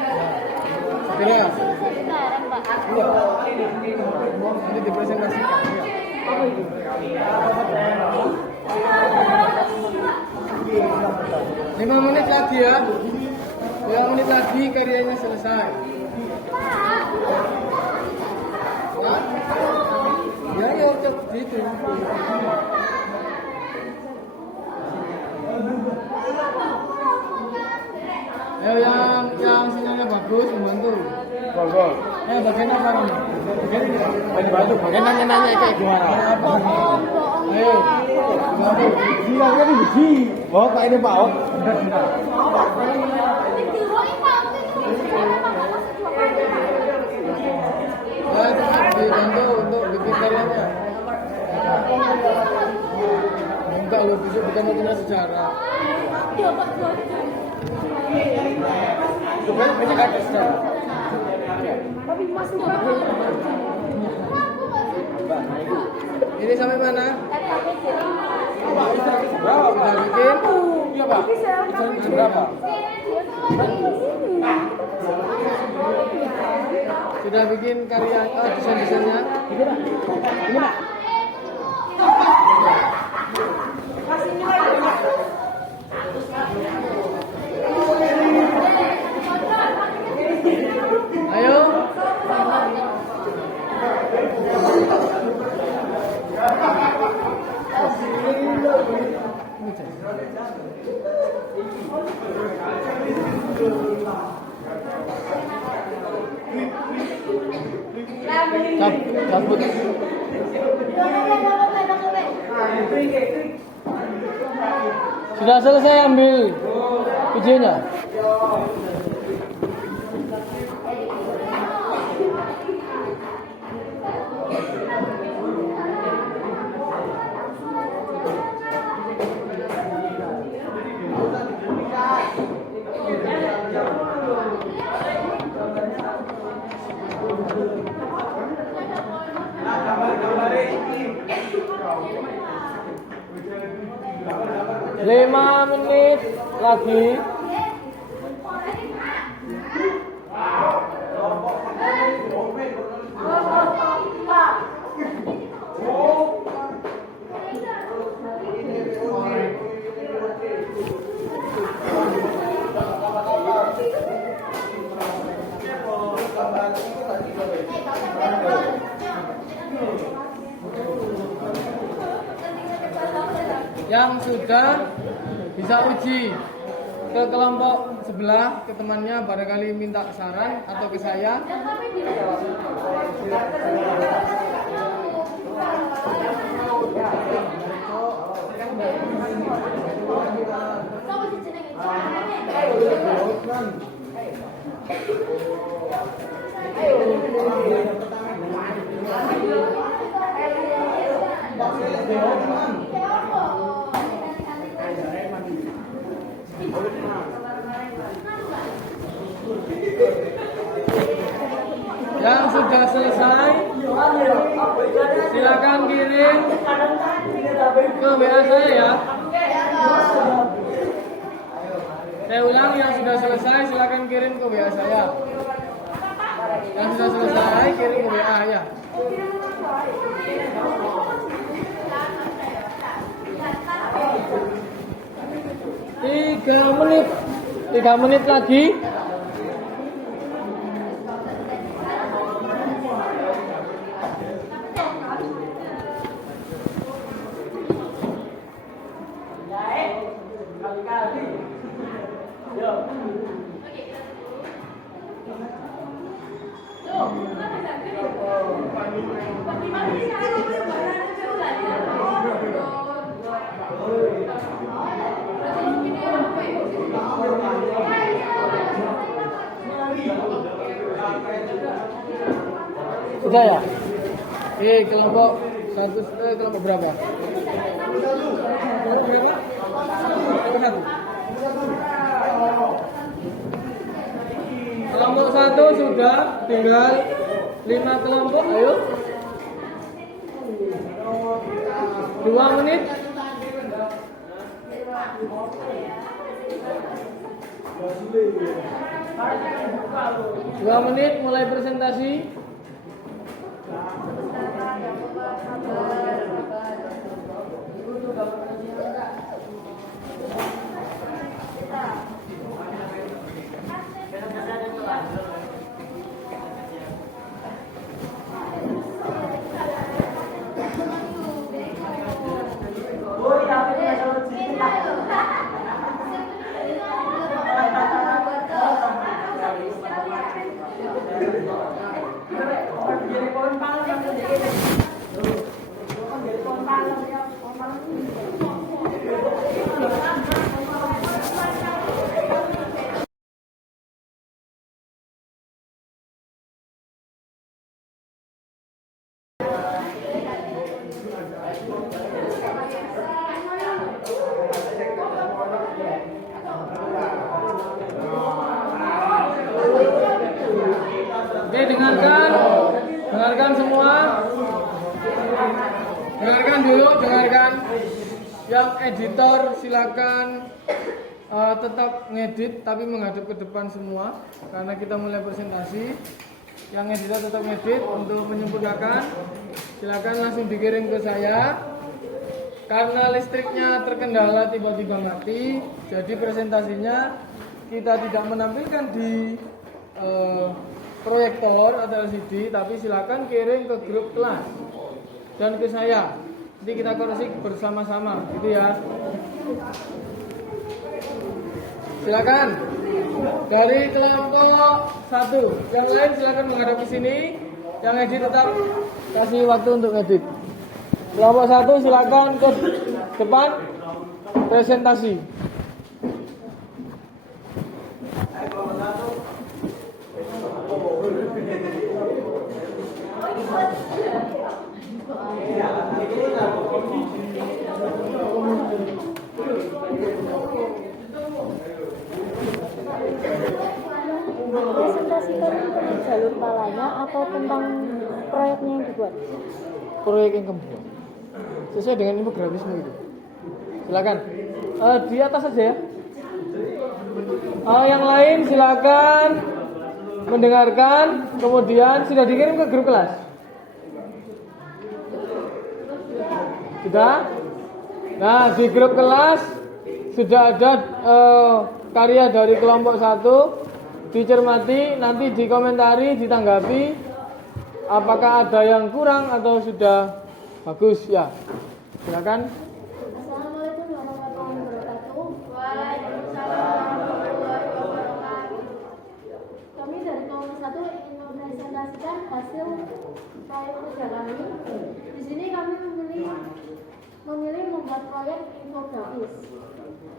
Oke ya. Sekarang Pak. Iya. Nanti dipresentasikan. Ya. 5 menit lagi ya. 5 menit lagi karyanya selesai. Ya, ya udah gitu. Ayo yang sinyalnya bagus membantu. Gol. Bagian apa nih? Bagian nanya kayak gimana? Ayo, bantu. Sinyalnya di biji. Mau Pak ini Pak. Dibantu untuk bikin karyanya. Enggak loh, besok bukan waktunya sejarah. Sebenarnya ada sejarah. Tapi masih Ini sampai mana? Berapa? Sudah bikin? Iya Pak. Berapa? Sudah bikin karya desain-desainnya? Ini Pak. Ini Pak. Ayo. Cabut. Sudah selesai ambil videonya. Lima menit lagi. Yang sudah bisa uji ke kelompok sebelah, ke temannya, barangkali minta saran atau ke saya. Yang sudah selesai, silakan kirim ke WA saya ya. Saya ulang, yang sudah selesai silakan kirim ke WA saya. Yang sudah selesai kirim ke WA ya. 3 menit lagi. Sudah ya? Kelompok kelompok berapa? Kelompok 1 sudah, tinggal 5 kelompok. Ayo. 2 menit. 2 menit mulai presentasi. Oke, dengarkan semua. Dengarkan dulu, dengarkan. Yang editor silakan tetap ngedit tapi menghadap ke depan semua karena kita mulai presentasi. Yang editor tetap ngedit untuk menyempurnakan. Silakan langsung dikirim ke saya. Karena listriknya terkendala tiba-tiba mati, jadi presentasinya kita tidak menampilkan di proyektor atau LCD, tapi silakan kirim ke grup kelas dan ke saya. Nanti kita koreksi bersama-sama, gitu ya. Silakan dari kelompok 1, yang lain silakan menghadap ke sini. Yang edit tetap kasih waktu untuk edit. Kelompok 1 silakan ke depan presentasi. Presentasikan tentang jalur palanya atau tentang proyeknya yang dibuat? Proyek yang kamu buat sesuai dengan infografismu itu. Silakan di atas saja ya. Yang lain silakan mendengarkan, kemudian sudah dikirim ke grup kelas. Sudah? Nah, di grup kelas sudah ada karya dari kelompok 1. Dicermati, nanti dikomentari, ditanggapi apakah ada yang kurang atau sudah bagus ya. Silakan. Assalamualaikum warahmatullahi wabarakatuh. Waalaikumsalam warahmatullahi wabarakatuh. Kami dari kelompok 1 ingin mempresentasikan hasil proyek kerja kami. Di sini kami memilih membuat proyek infografis.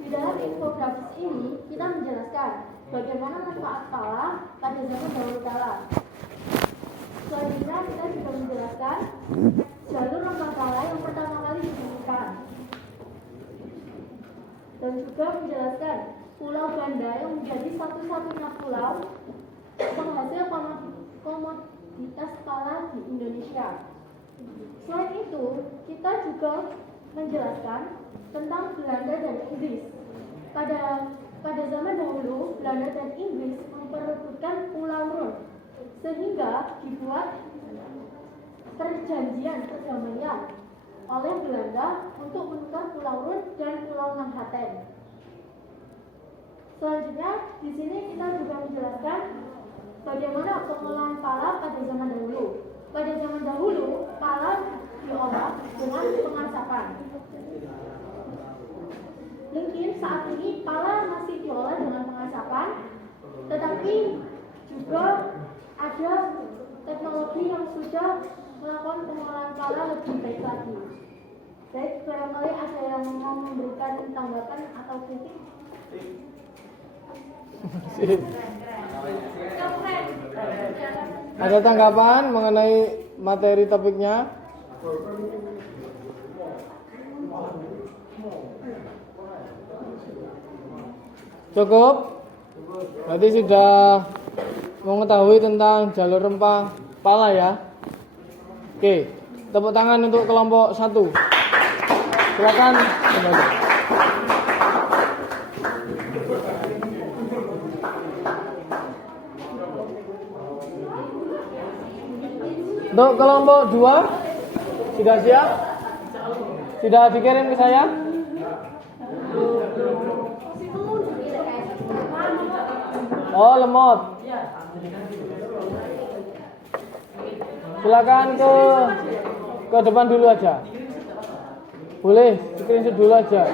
Di dalam infografis ini kita menjelaskan bagaimana manfaat pala pada zaman dahulu kala. Selanjutnya kita juga menjelaskan jalur rempah pala yang pertama kali ditemukan. Dan juga menjelaskan Pulau Banda yang menjadi satu-satunya pulau penghasil komoditas pala di Indonesia. Selain itu, kita juga menjelaskan tentang Belanda dan Inggris. Pada zaman dahulu, Belanda dan Inggris memperebutkan Pulau Run, sehingga dibuat perjanjian perdamaian oleh Belanda untuk menukar Pulau Run dan Pulau Manhattan. Selanjutnya, di sini kita juga menjelaskan bagaimana pengolahan pala pada zaman dahulu. Pada zaman dahulu, pala diolah dengan pengasapan. Mungkin saat ini pala masih diolah dengan pengasapan, tetapi juga ada teknologi yang sudah melakukan pengolahan pala lebih baik lagi. Baik, barangkali ada yang mau memberikan tanggapan atau kritik. Ada tanggapan mengenai materi topiknya? Cukup? Berarti sudah mengetahui tentang jalur rempah pala ya? Oke, tepuk tangan untuk kelompok 1. Silakan kembali. Untuk kelompok 2 sudah siap? Sudah dikirim ke saya? Oh, lemot. Silakan ke depan dulu aja. Boleh, screenshot dulu aja.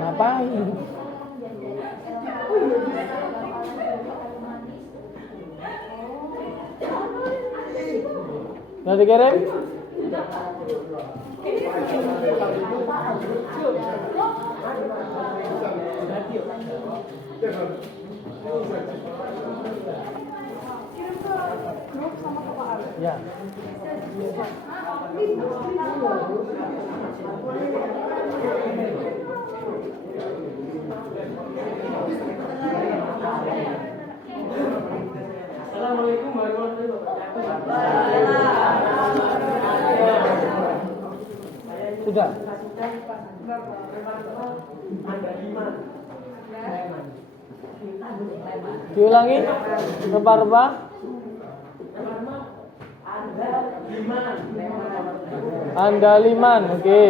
Ngapain? Sudah dikirim? Ya. Assalamualaikum warahmatullahi wabarakatuh. Sudah. Diulangi rempah-rempah. Andaliman, oke.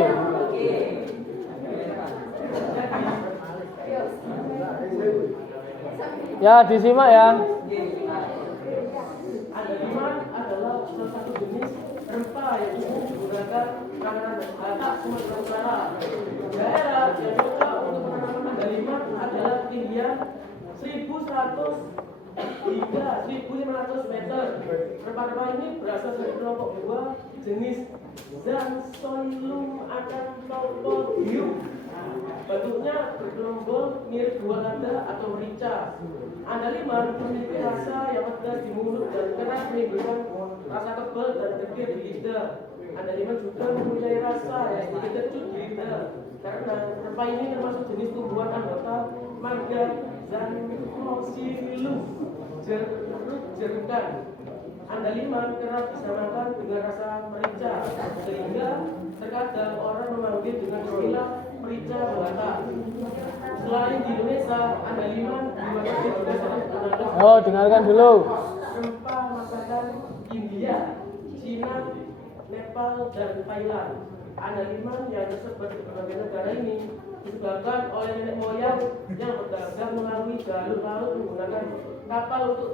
Ya, disimak ya. Andaliman adalah salah satu jenis rempah yang digunakan makanan khas Sumatera Utara. Daerah yang cocok untuk penanaman andaliman adalah ketinggian 1.100 hingga 1.500 meter. Rempah-rempah ini berasal dari kelompok 2 jenis Zansoilum Acanthopodium. Bentuknya bergelombol mirip buah lada atau merica. Andaliman memiliki rasa yang pedas di mulut dan keras menimbulkan rasa tebal dan getir di lidah. Andaliman juga mempunyai rasa yang sedikit kecut di lidah karena rempah ini termasuk jenis tumbuhan anggota marga Zansoilum jeruk-jerukan. Andaliman kerap disamakan dengan rasa merica, sehingga terkadang orang memanggil dengan istilah merica Batak. Selain di Indonesia, andaliman dimakan juga sering digunakan. Oh, dengarkan dulu. Rempah masakan India, Cina, Nepal, dan Thailand. Andaliman yang tersebar di berbagai negara ini disebabkan oleh nenek moyang yang berdagang melalui jalur laut menggunakan kapal untuk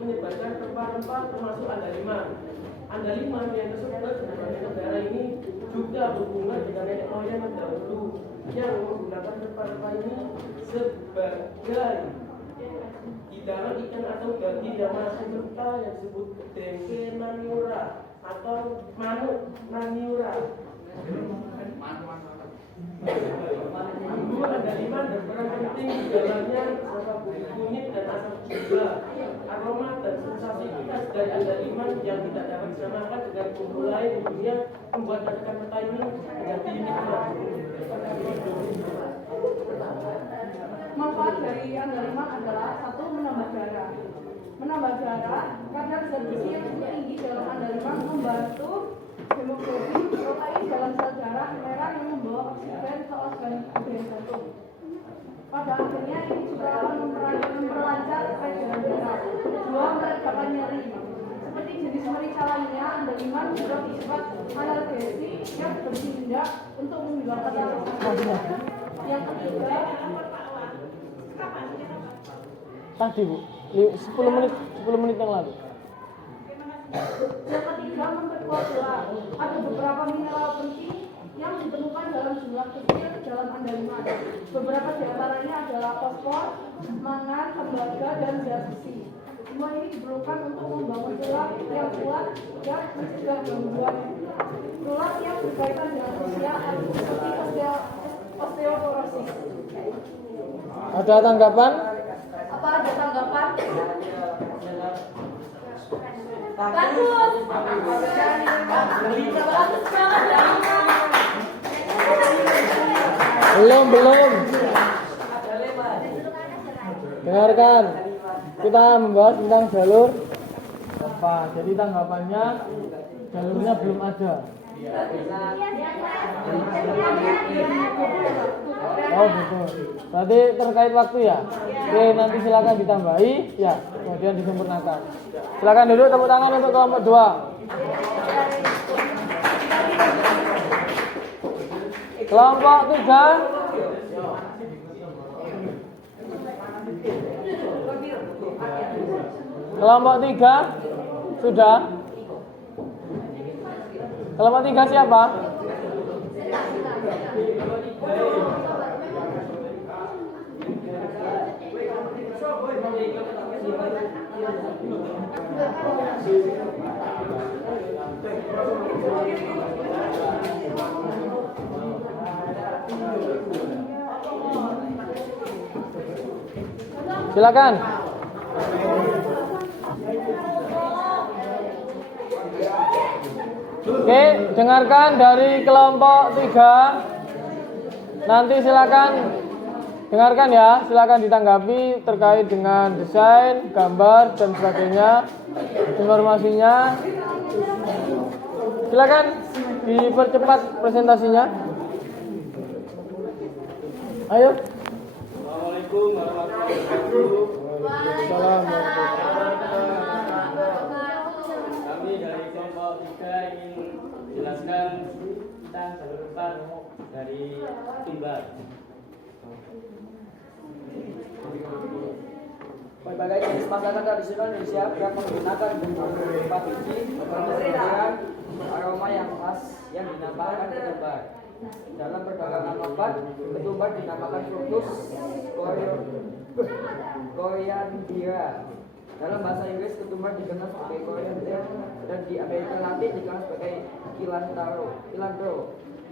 menyebarkan rempah-rempah termasuk andaliman. Andaliman yang tersebar di berbagai negara ini juga berhubungan dengan nenek moyang terdahulu yang menggunakan rempah-rempah ini sebagai hidangan ikan atau daging yang masih mentah yang disebut dengke naniura atau manuk naniura. Bumbu andaliman berperan penting di dalamnya bersama bumbu kunyit dan asam juga. Aroma dan sensasi khas dari andaliman yang tidak dapat disamakan dengan bumbu lain di dunia membuat masakan rempah ini menjadi nikmat. Manfaat dari andaliman adalah 1. Menambah darah. Menambah darah, kadar zat gizi yang cukup tinggi dalam andaliman membantu hemoglobin protein dalam sel darah merah yang membawa oksigen ke organ jantung. Pada akhirnya ini juga akan memperlancar peredaran darah. 2. Meredakan nyeri. Seperti jenis merica lainnya, andaliman juga bersifat analgesik yang bertindak untuk menghilangkan rasa sakit. Yang ketiga, Tadi Bu, 10 menit yang lalu. Yang ketiga, memperkuat gelar. Ada beberapa mineral penting yang ditemukan dalam jumlah kecil dalam andaliman. Beberapa di antaranya adalah fosfor, mangan, tembaga, dan zat besi. Semua ini diperlukan untuk membangun tulang yang kuat dan mencegah gangguan tulang yang berkaitan dengan usia seperti osteoporosis. Ada tanggapan? Apa ada tanggapan? Bagus. Belum. Dengarkan. Kita membahas tentang jalur apa. Jadi tanggapannya jalurnya belum ada. Oh betul. Berarti terkait waktu ya. Oke, nanti silakan ditambahi ya, kemudian disempurnakan. Silakan duduk, tepuk tangan untuk kelompok 2. Kelompok 3. Kelompok 3 sudah. Kelompok 3 siapa? Silakan. Oke, dengarkan dari kelompok 3. Nanti silakan dengarkan ya, silakan ditanggapi terkait dengan desain, gambar dan sebagainya. Informasinya. Silakan dipercepat presentasinya. Ayo. Assalamualaikum warahmatullahi wabarakatuh. Kami dari kelompok 3 ingin menjelaskan tentang jalur 4 dari Timbar. Berbagai jenis masakan tradisional Indonesia yang menggunakan bumbu empat biji menghasilkan aroma yang khas yang dinamakan ketumbar. Dalam perdagangan obat, ketumbar dinamakan fructus coriandera. Dalam bahasa Inggris, ketumbar dikenal sebagai coriander dan di Amerika Latin dikenal sebagai cilantro.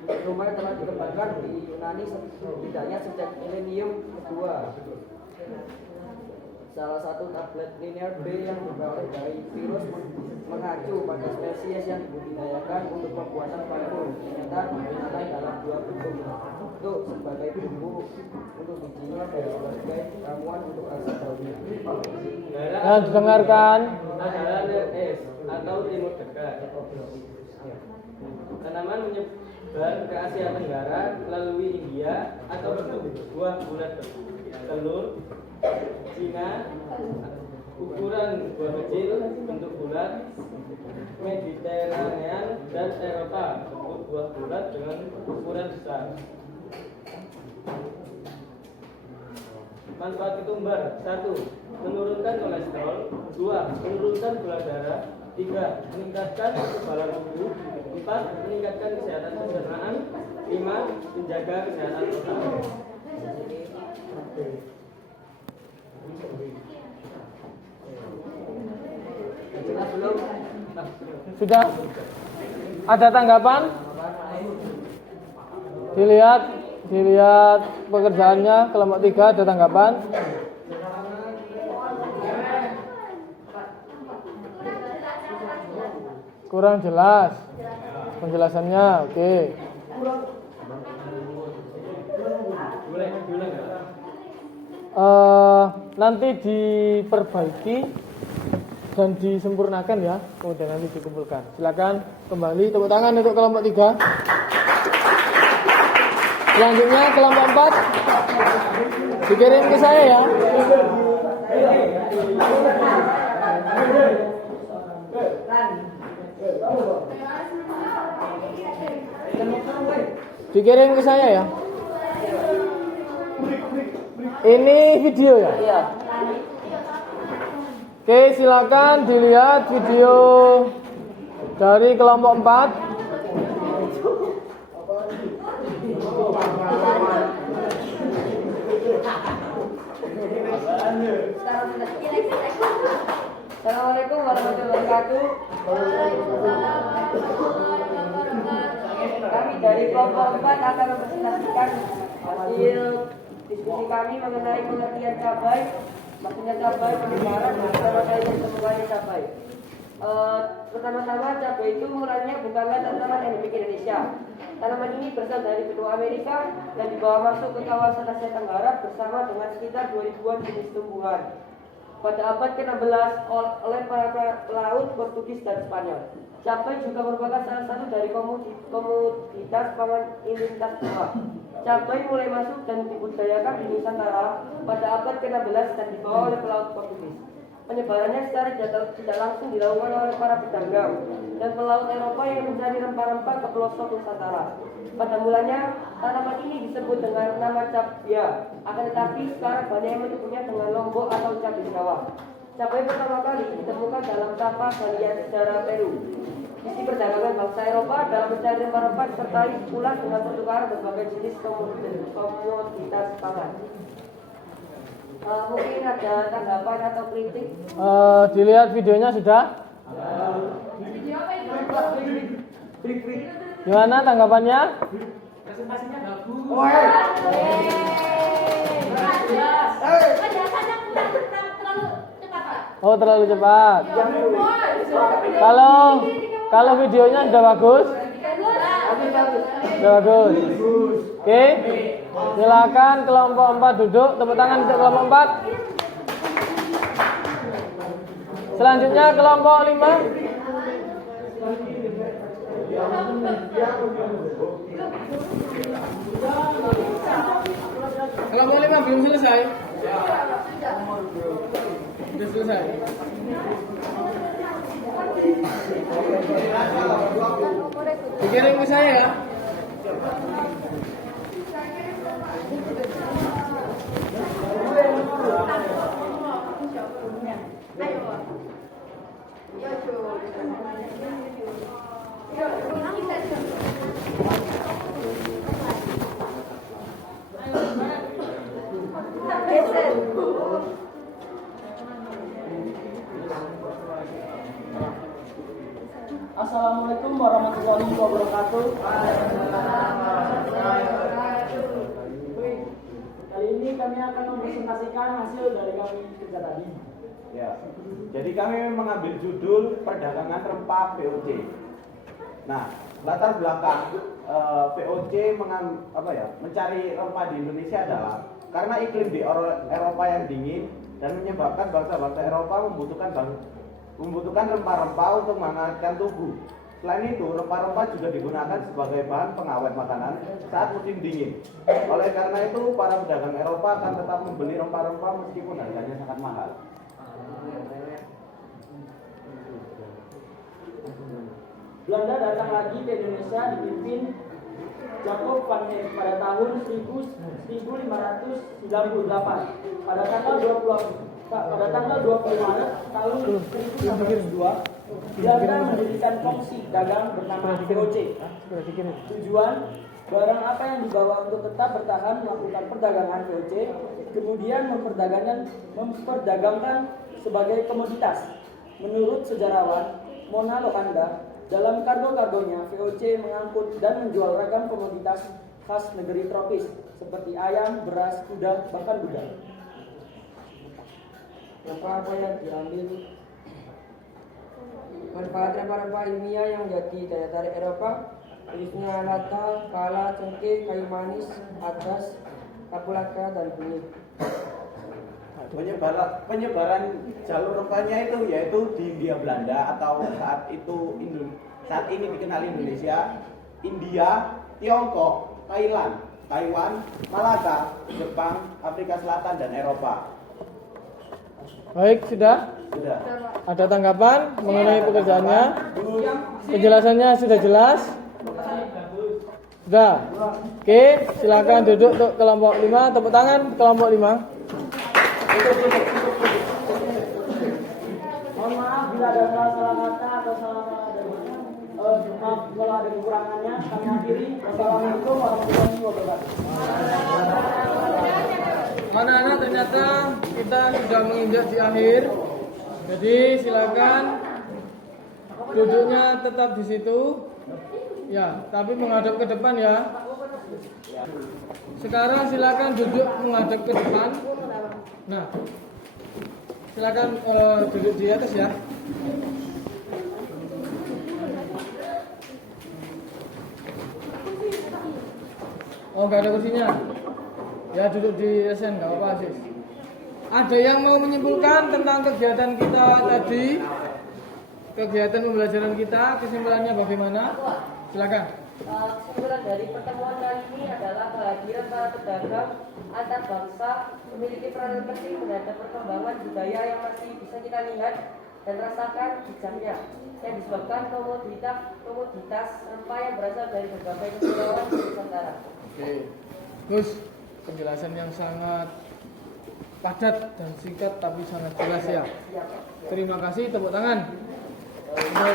Ketumbar telah dikembangkan di Yunani setidaknya sejak milenium kedua. Salah satu tablet linear B yang berasal dari virus mengacu pada spesies yang dibudidayakan untuk pembuatan parfum ternyata menggunakan dalam 2 bentuk sebagai bumbu untuk bijinya dan sebagai ramuan untuk rasa baunya. Nah, didengarkan. Adalah es atau timur dekat. Tanaman menyebar ke Asia Tenggara melalui India atau bentuk buah bulat telur. Cina, ukuran buah kecil, bentuk bulat, Mediterranean dan Eropa, bentuk buah bulat dengan ukuran besar. Manfaat ketumbar: 1. Menurunkan kolesterol. 2. Menurunkan gula darah. 3. Meningkatkan kekebalan tubuh. 4. Meningkatkan kesehatan pencernaan. 5. Menjaga kesehatan otak. Sudah? Ada tanggapan? Dilihat pekerjaannya kelompok 3, ada tanggapan? Kurang jelas penjelasannya, oke. Nanti diperbaiki dan disempurnakan ya, kemudian nanti dikumpulkan. Silakan kembali, tepuk tangan untuk kelompok 3. Selanjutnya kelompok 4 dikirim ke saya ya. Dikirim ke saya ya. Ini video ya? Iya. Oke, silakan dilihat video dari kelompok 4. Assalamualaikum warahmatullahi wabarakatuh. Kami dari kelompok 4 akan mempresentasikan hasil diskusi kami mengenai pengertian cabai, maksudnya cabai, penyebaran, dan cara kaitan temukannya cabai. Pertama-tama, cabai itu mulanya bukanlah tanaman endemik Indonesia. Tanaman ini berasal dari benua Amerika dan dibawa masuk ke kawasan Asia Tenggara bersama dengan sekitar 2000-an jenis tumbuhan pada abad ke-16 oleh para pelaut Portugis dan Spanyol. Cabai juga merupakan salah satu dari komoditas pangan lintas benua. Cabai mulai masuk dan dibudidayakan di Nusantara pada abad ke-16 dan dibawa oleh pelaut Portugis. Penyebarannya secara tidak langsung dilakukan oleh para pedagang dan pelaut Eropa yang mencari rempah-rempah ke pelosok Nusantara. Pada mulanya, tanaman ini disebut dengan nama cabia, akan tetapi sekarang banyak yang menyebutnya dengan lombok atau cabai sawah. Cabai pertama kali ditemukan dalam tapak galian sejarah Peru. Misi perdagangan bangsa Eropa dalam mencari rempah-rempah disertai pula dengan pertukaran berbagai jenis komoditas pangan. Mungkin ada tanggapan atau kritik? Dilihat videonya sudah? Gimana tanggapannya? Presentasinya bagus. Oh, terlalu cepat. Kalau videonya sudah bagus? Sudah bagus. Oke. Silakan kelompok 4 duduk. Tepuk tangan untuk kelompok 4. Selanjutnya kelompok 5. Kelompok 5 belum selesai. Sudah selesai. Dikirim ke saya ya. Assalamualaikum warahmatullahi wabarakatuh. Kali ini kami akan mempresentasikan hasil dari kami kerja tadi. Ya. Jadi kami mengambil judul perdagangan rempah VOC. Nah, latar belakang VOC mencari rempah di Indonesia adalah karena iklim di Eropa yang dingin dan menyebabkan bangsa-bangsa Eropa membutuhkan rempah-rempah untuk menghangatkan tubuh. Selain itu, rempah-rempah juga digunakan sebagai bahan pengawet makanan saat musim dingin. Oleh karena itu, para pedagang Eropa akan tetap membeli rempah-rempah meskipun harganya sangat mahal. Belanda datang lagi ke Indonesia dipimpin Jacob van Hees pada tahun 1598. Pada tanggal 20 Maret tahun 1902, Belanda mendirikan kongsi dagang bernama VOC. Tujuan, barang apa yang dibawa untuk tetap bertahan melakukan perdagangan VOC, kemudian memperdagangkan sebagai komoditas. Menurut sejarawan Mona Lokanda, dalam kargo-kargonya VOC mengangkut dan menjual ragam komoditas khas negeri tropis seperti ayam, beras, kuda, bahkan budak. Rempah-rempah yang diambil, manfaat rempah-rempah ilmiah yang menjadi daya tarik Eropa, khususnya lata, pala, cengkeh, kayu manis, adas, kapulaga, dan kunyit. Penyebaran jalur rempahnya itu yaitu di Hindia Belanda atau saat ini dikenal Indonesia, India, Tiongkok, Thailand, Taiwan, Malaka, Jepang, Afrika Selatan, dan Eropa. Baik, sudah? Sudah. Ada tanggapan mengenai pekerjaannya? Penjelasannya sudah jelas? Sudah. Oke, silakan duduk untuk kelompok 5. Tepuk tangan kelompok 5. apabila ada salah kata atau salah maaf kalau ada kekurangannya kami akhiri. Wassalamualaikum warahmatullahi wabarakatuh. Anak-anak, ternyata kita sudah menginjak di akhir. Jadi silakan duduknya tetap di situ. Ya, tapi menghadap ke depan ya. Sekarang silakan duduk menghadap ke depan. Nah, silakan duduk di atas ya. Oh, nggak ada kursinya. Ya, duduk di SN, nggak apa-apa sih. Ada yang mau menyimpulkan tentang kegiatan kita tadi? Kegiatan pembelajaran kita, kesimpulannya bagaimana? Silakan. Kesimpulan dari pertemuan kali ini adalah kehadiran para pedagang antar bangsa memiliki peran penting terhadap perkembangan budaya yang masih bisa kita lihat dan rasakan jejaknya yang disebabkan komoditas rempah yang berasal dari berbagai kepulauan di Nusantara. Oke, Gus, penjelasan yang sangat padat dan singkat tapi sangat jelas ya. Terima kasih, tepuk tangan. Nah,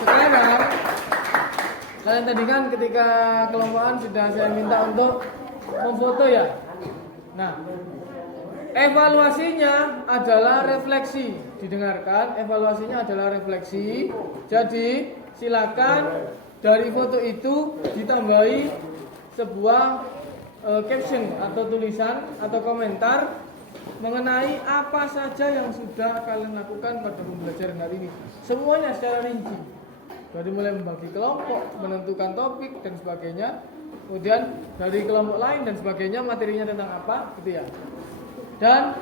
sekarang kalian tadi kan ketika kelompokan sudah saya minta untuk memfoto ya. Nah, evaluasinya adalah refleksi. Didengarkan, evaluasinya adalah refleksi. Jadi silakan dari foto itu ditambahi sebuah caption atau tulisan atau komentar mengenai apa saja yang sudah kalian lakukan pada pembelajaran hari ini. Semuanya secara rinci. Dari mulai membagi kelompok, menentukan topik dan sebagainya. Kemudian dari kelompok lain dan sebagainya, materinya tentang apa, gitu ya. Dan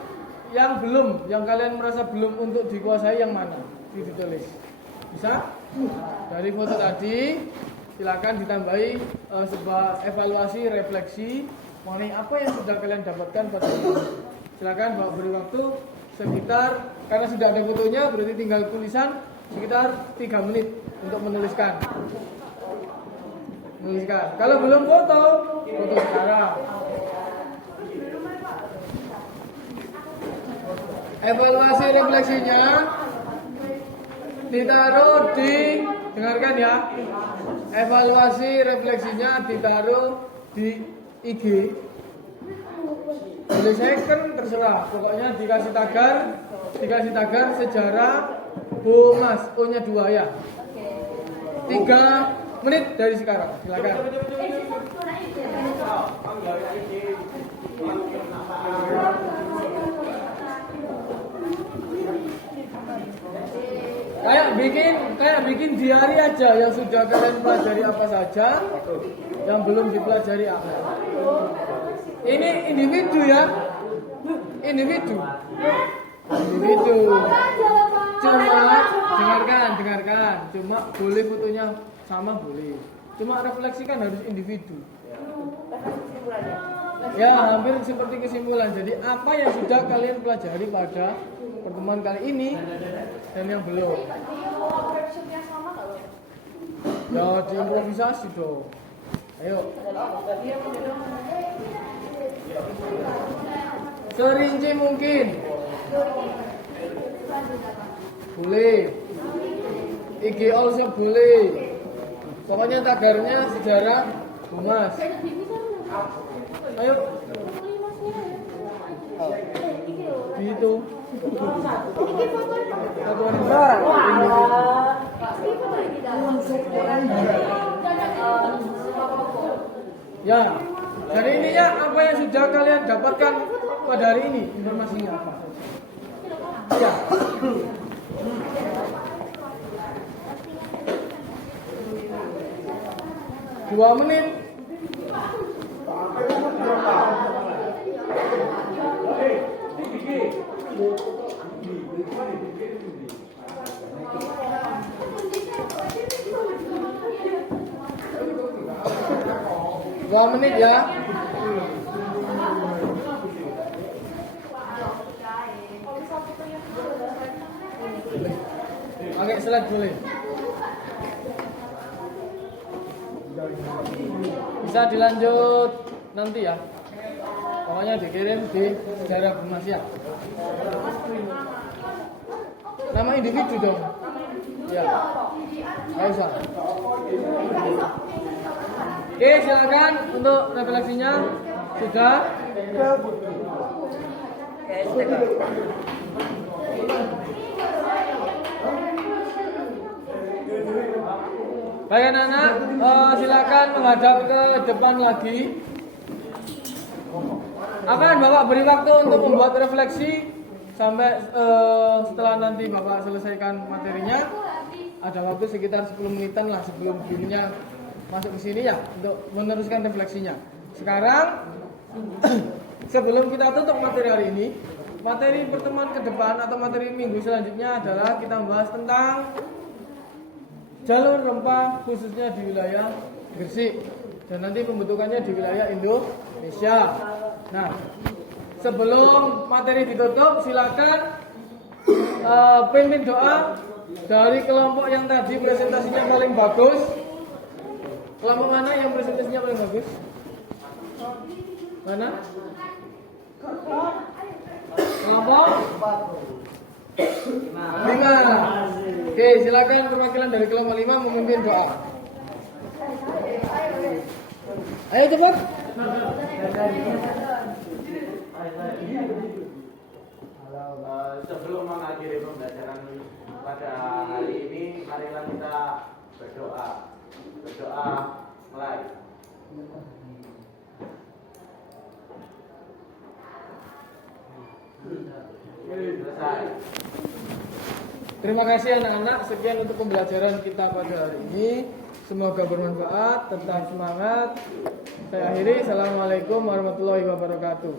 yang belum, yang kalian merasa belum untuk dikuasai yang mana? Ditulis. Bisa? Dari foto tadi silakan ditambahi sebuah evaluasi, refleksi mengenai apa yang sudah kalian dapatkan pada hari ini. Silakan beri waktu sekitar, karena sudah ada fotonya berarti tinggal tulisan sekitar 3 menit untuk menuliskan. Kalau belum foto sekarang. Evaluasi refleksinya ditaruh di, dengarkan ya. Evaluasi refleksinya ditaruh di IG. Boleh second terserah, pokoknya dikasih tagar sejarah Bomas, O-nya 2 ya. 3 menit dari sekarang, silakan. Kayak bikin diary aja yang sudah kalian pelajari apa saja, yang belum dipelajari apa. Ini individu ya, individu. Cuma dengarkan. Cuma boleh fotonya sama boleh. Cuma refleksikan harus individu. Ya, hampir seperti kesimpulan. Jadi apa yang sudah kalian pelajari pada pertemuan kali ini dan yang belum. Ya, diimprovisasi dong. Ayo. Serinci mungkin. Boleh. IG also boleh. Pokoknya tagarnya sejarah Bomas. Ayo. Gitu. Ya, hari ini ya apa yang sudah kalian dapatkan pada hari ini, informasinya apa? Ya. Dua menit. Dua menit ya. Pakai slide boleh. Bisa dilanjut nanti ya. Pokoknya dikirim di sejarah Bomas ya. Nama individu dong. Ya. Ayo Sa. Oke, silakan untuk refleksinya. Sudah. Baik anak-anak, silakan menghadap ke depan lagi. Akan Bapak beri waktu untuk membuat refleksi sampai setelah nanti Bapak selesaikan materinya. Ada waktu sekitar 10 menitan lah sebelum gurunya masuk ke sini ya untuk meneruskan refleksinya. Sekarang sebelum kita tutup materi hari ini, materi pertemuan ke depan atau materi minggu selanjutnya adalah kita membahas tentang jalur rempah khususnya di wilayah Gresik dan nanti pembentukannya di wilayah Indonesia. Nah, sebelum materi ditutup, silakan pimpin doa dari kelompok yang tadi presentasinya paling bagus. Kelompok mana yang presentasinya paling bagus? Mana? Kelompok 5. Oke, silakan perwakilan dari kelompok 5 memimpin doa. Ayo cepat. Sebelum mengakhiri pembelajaran pada hari ini, marilah kita berdoa. Berdoa mulai. Selesai. Terima kasih anak-anak. Sekian untuk pembelajaran kita pada hari ini. Semoga bermanfaat. Tetap semangat. Saya akhiri. Assalamualaikum warahmatullahi wabarakatuh.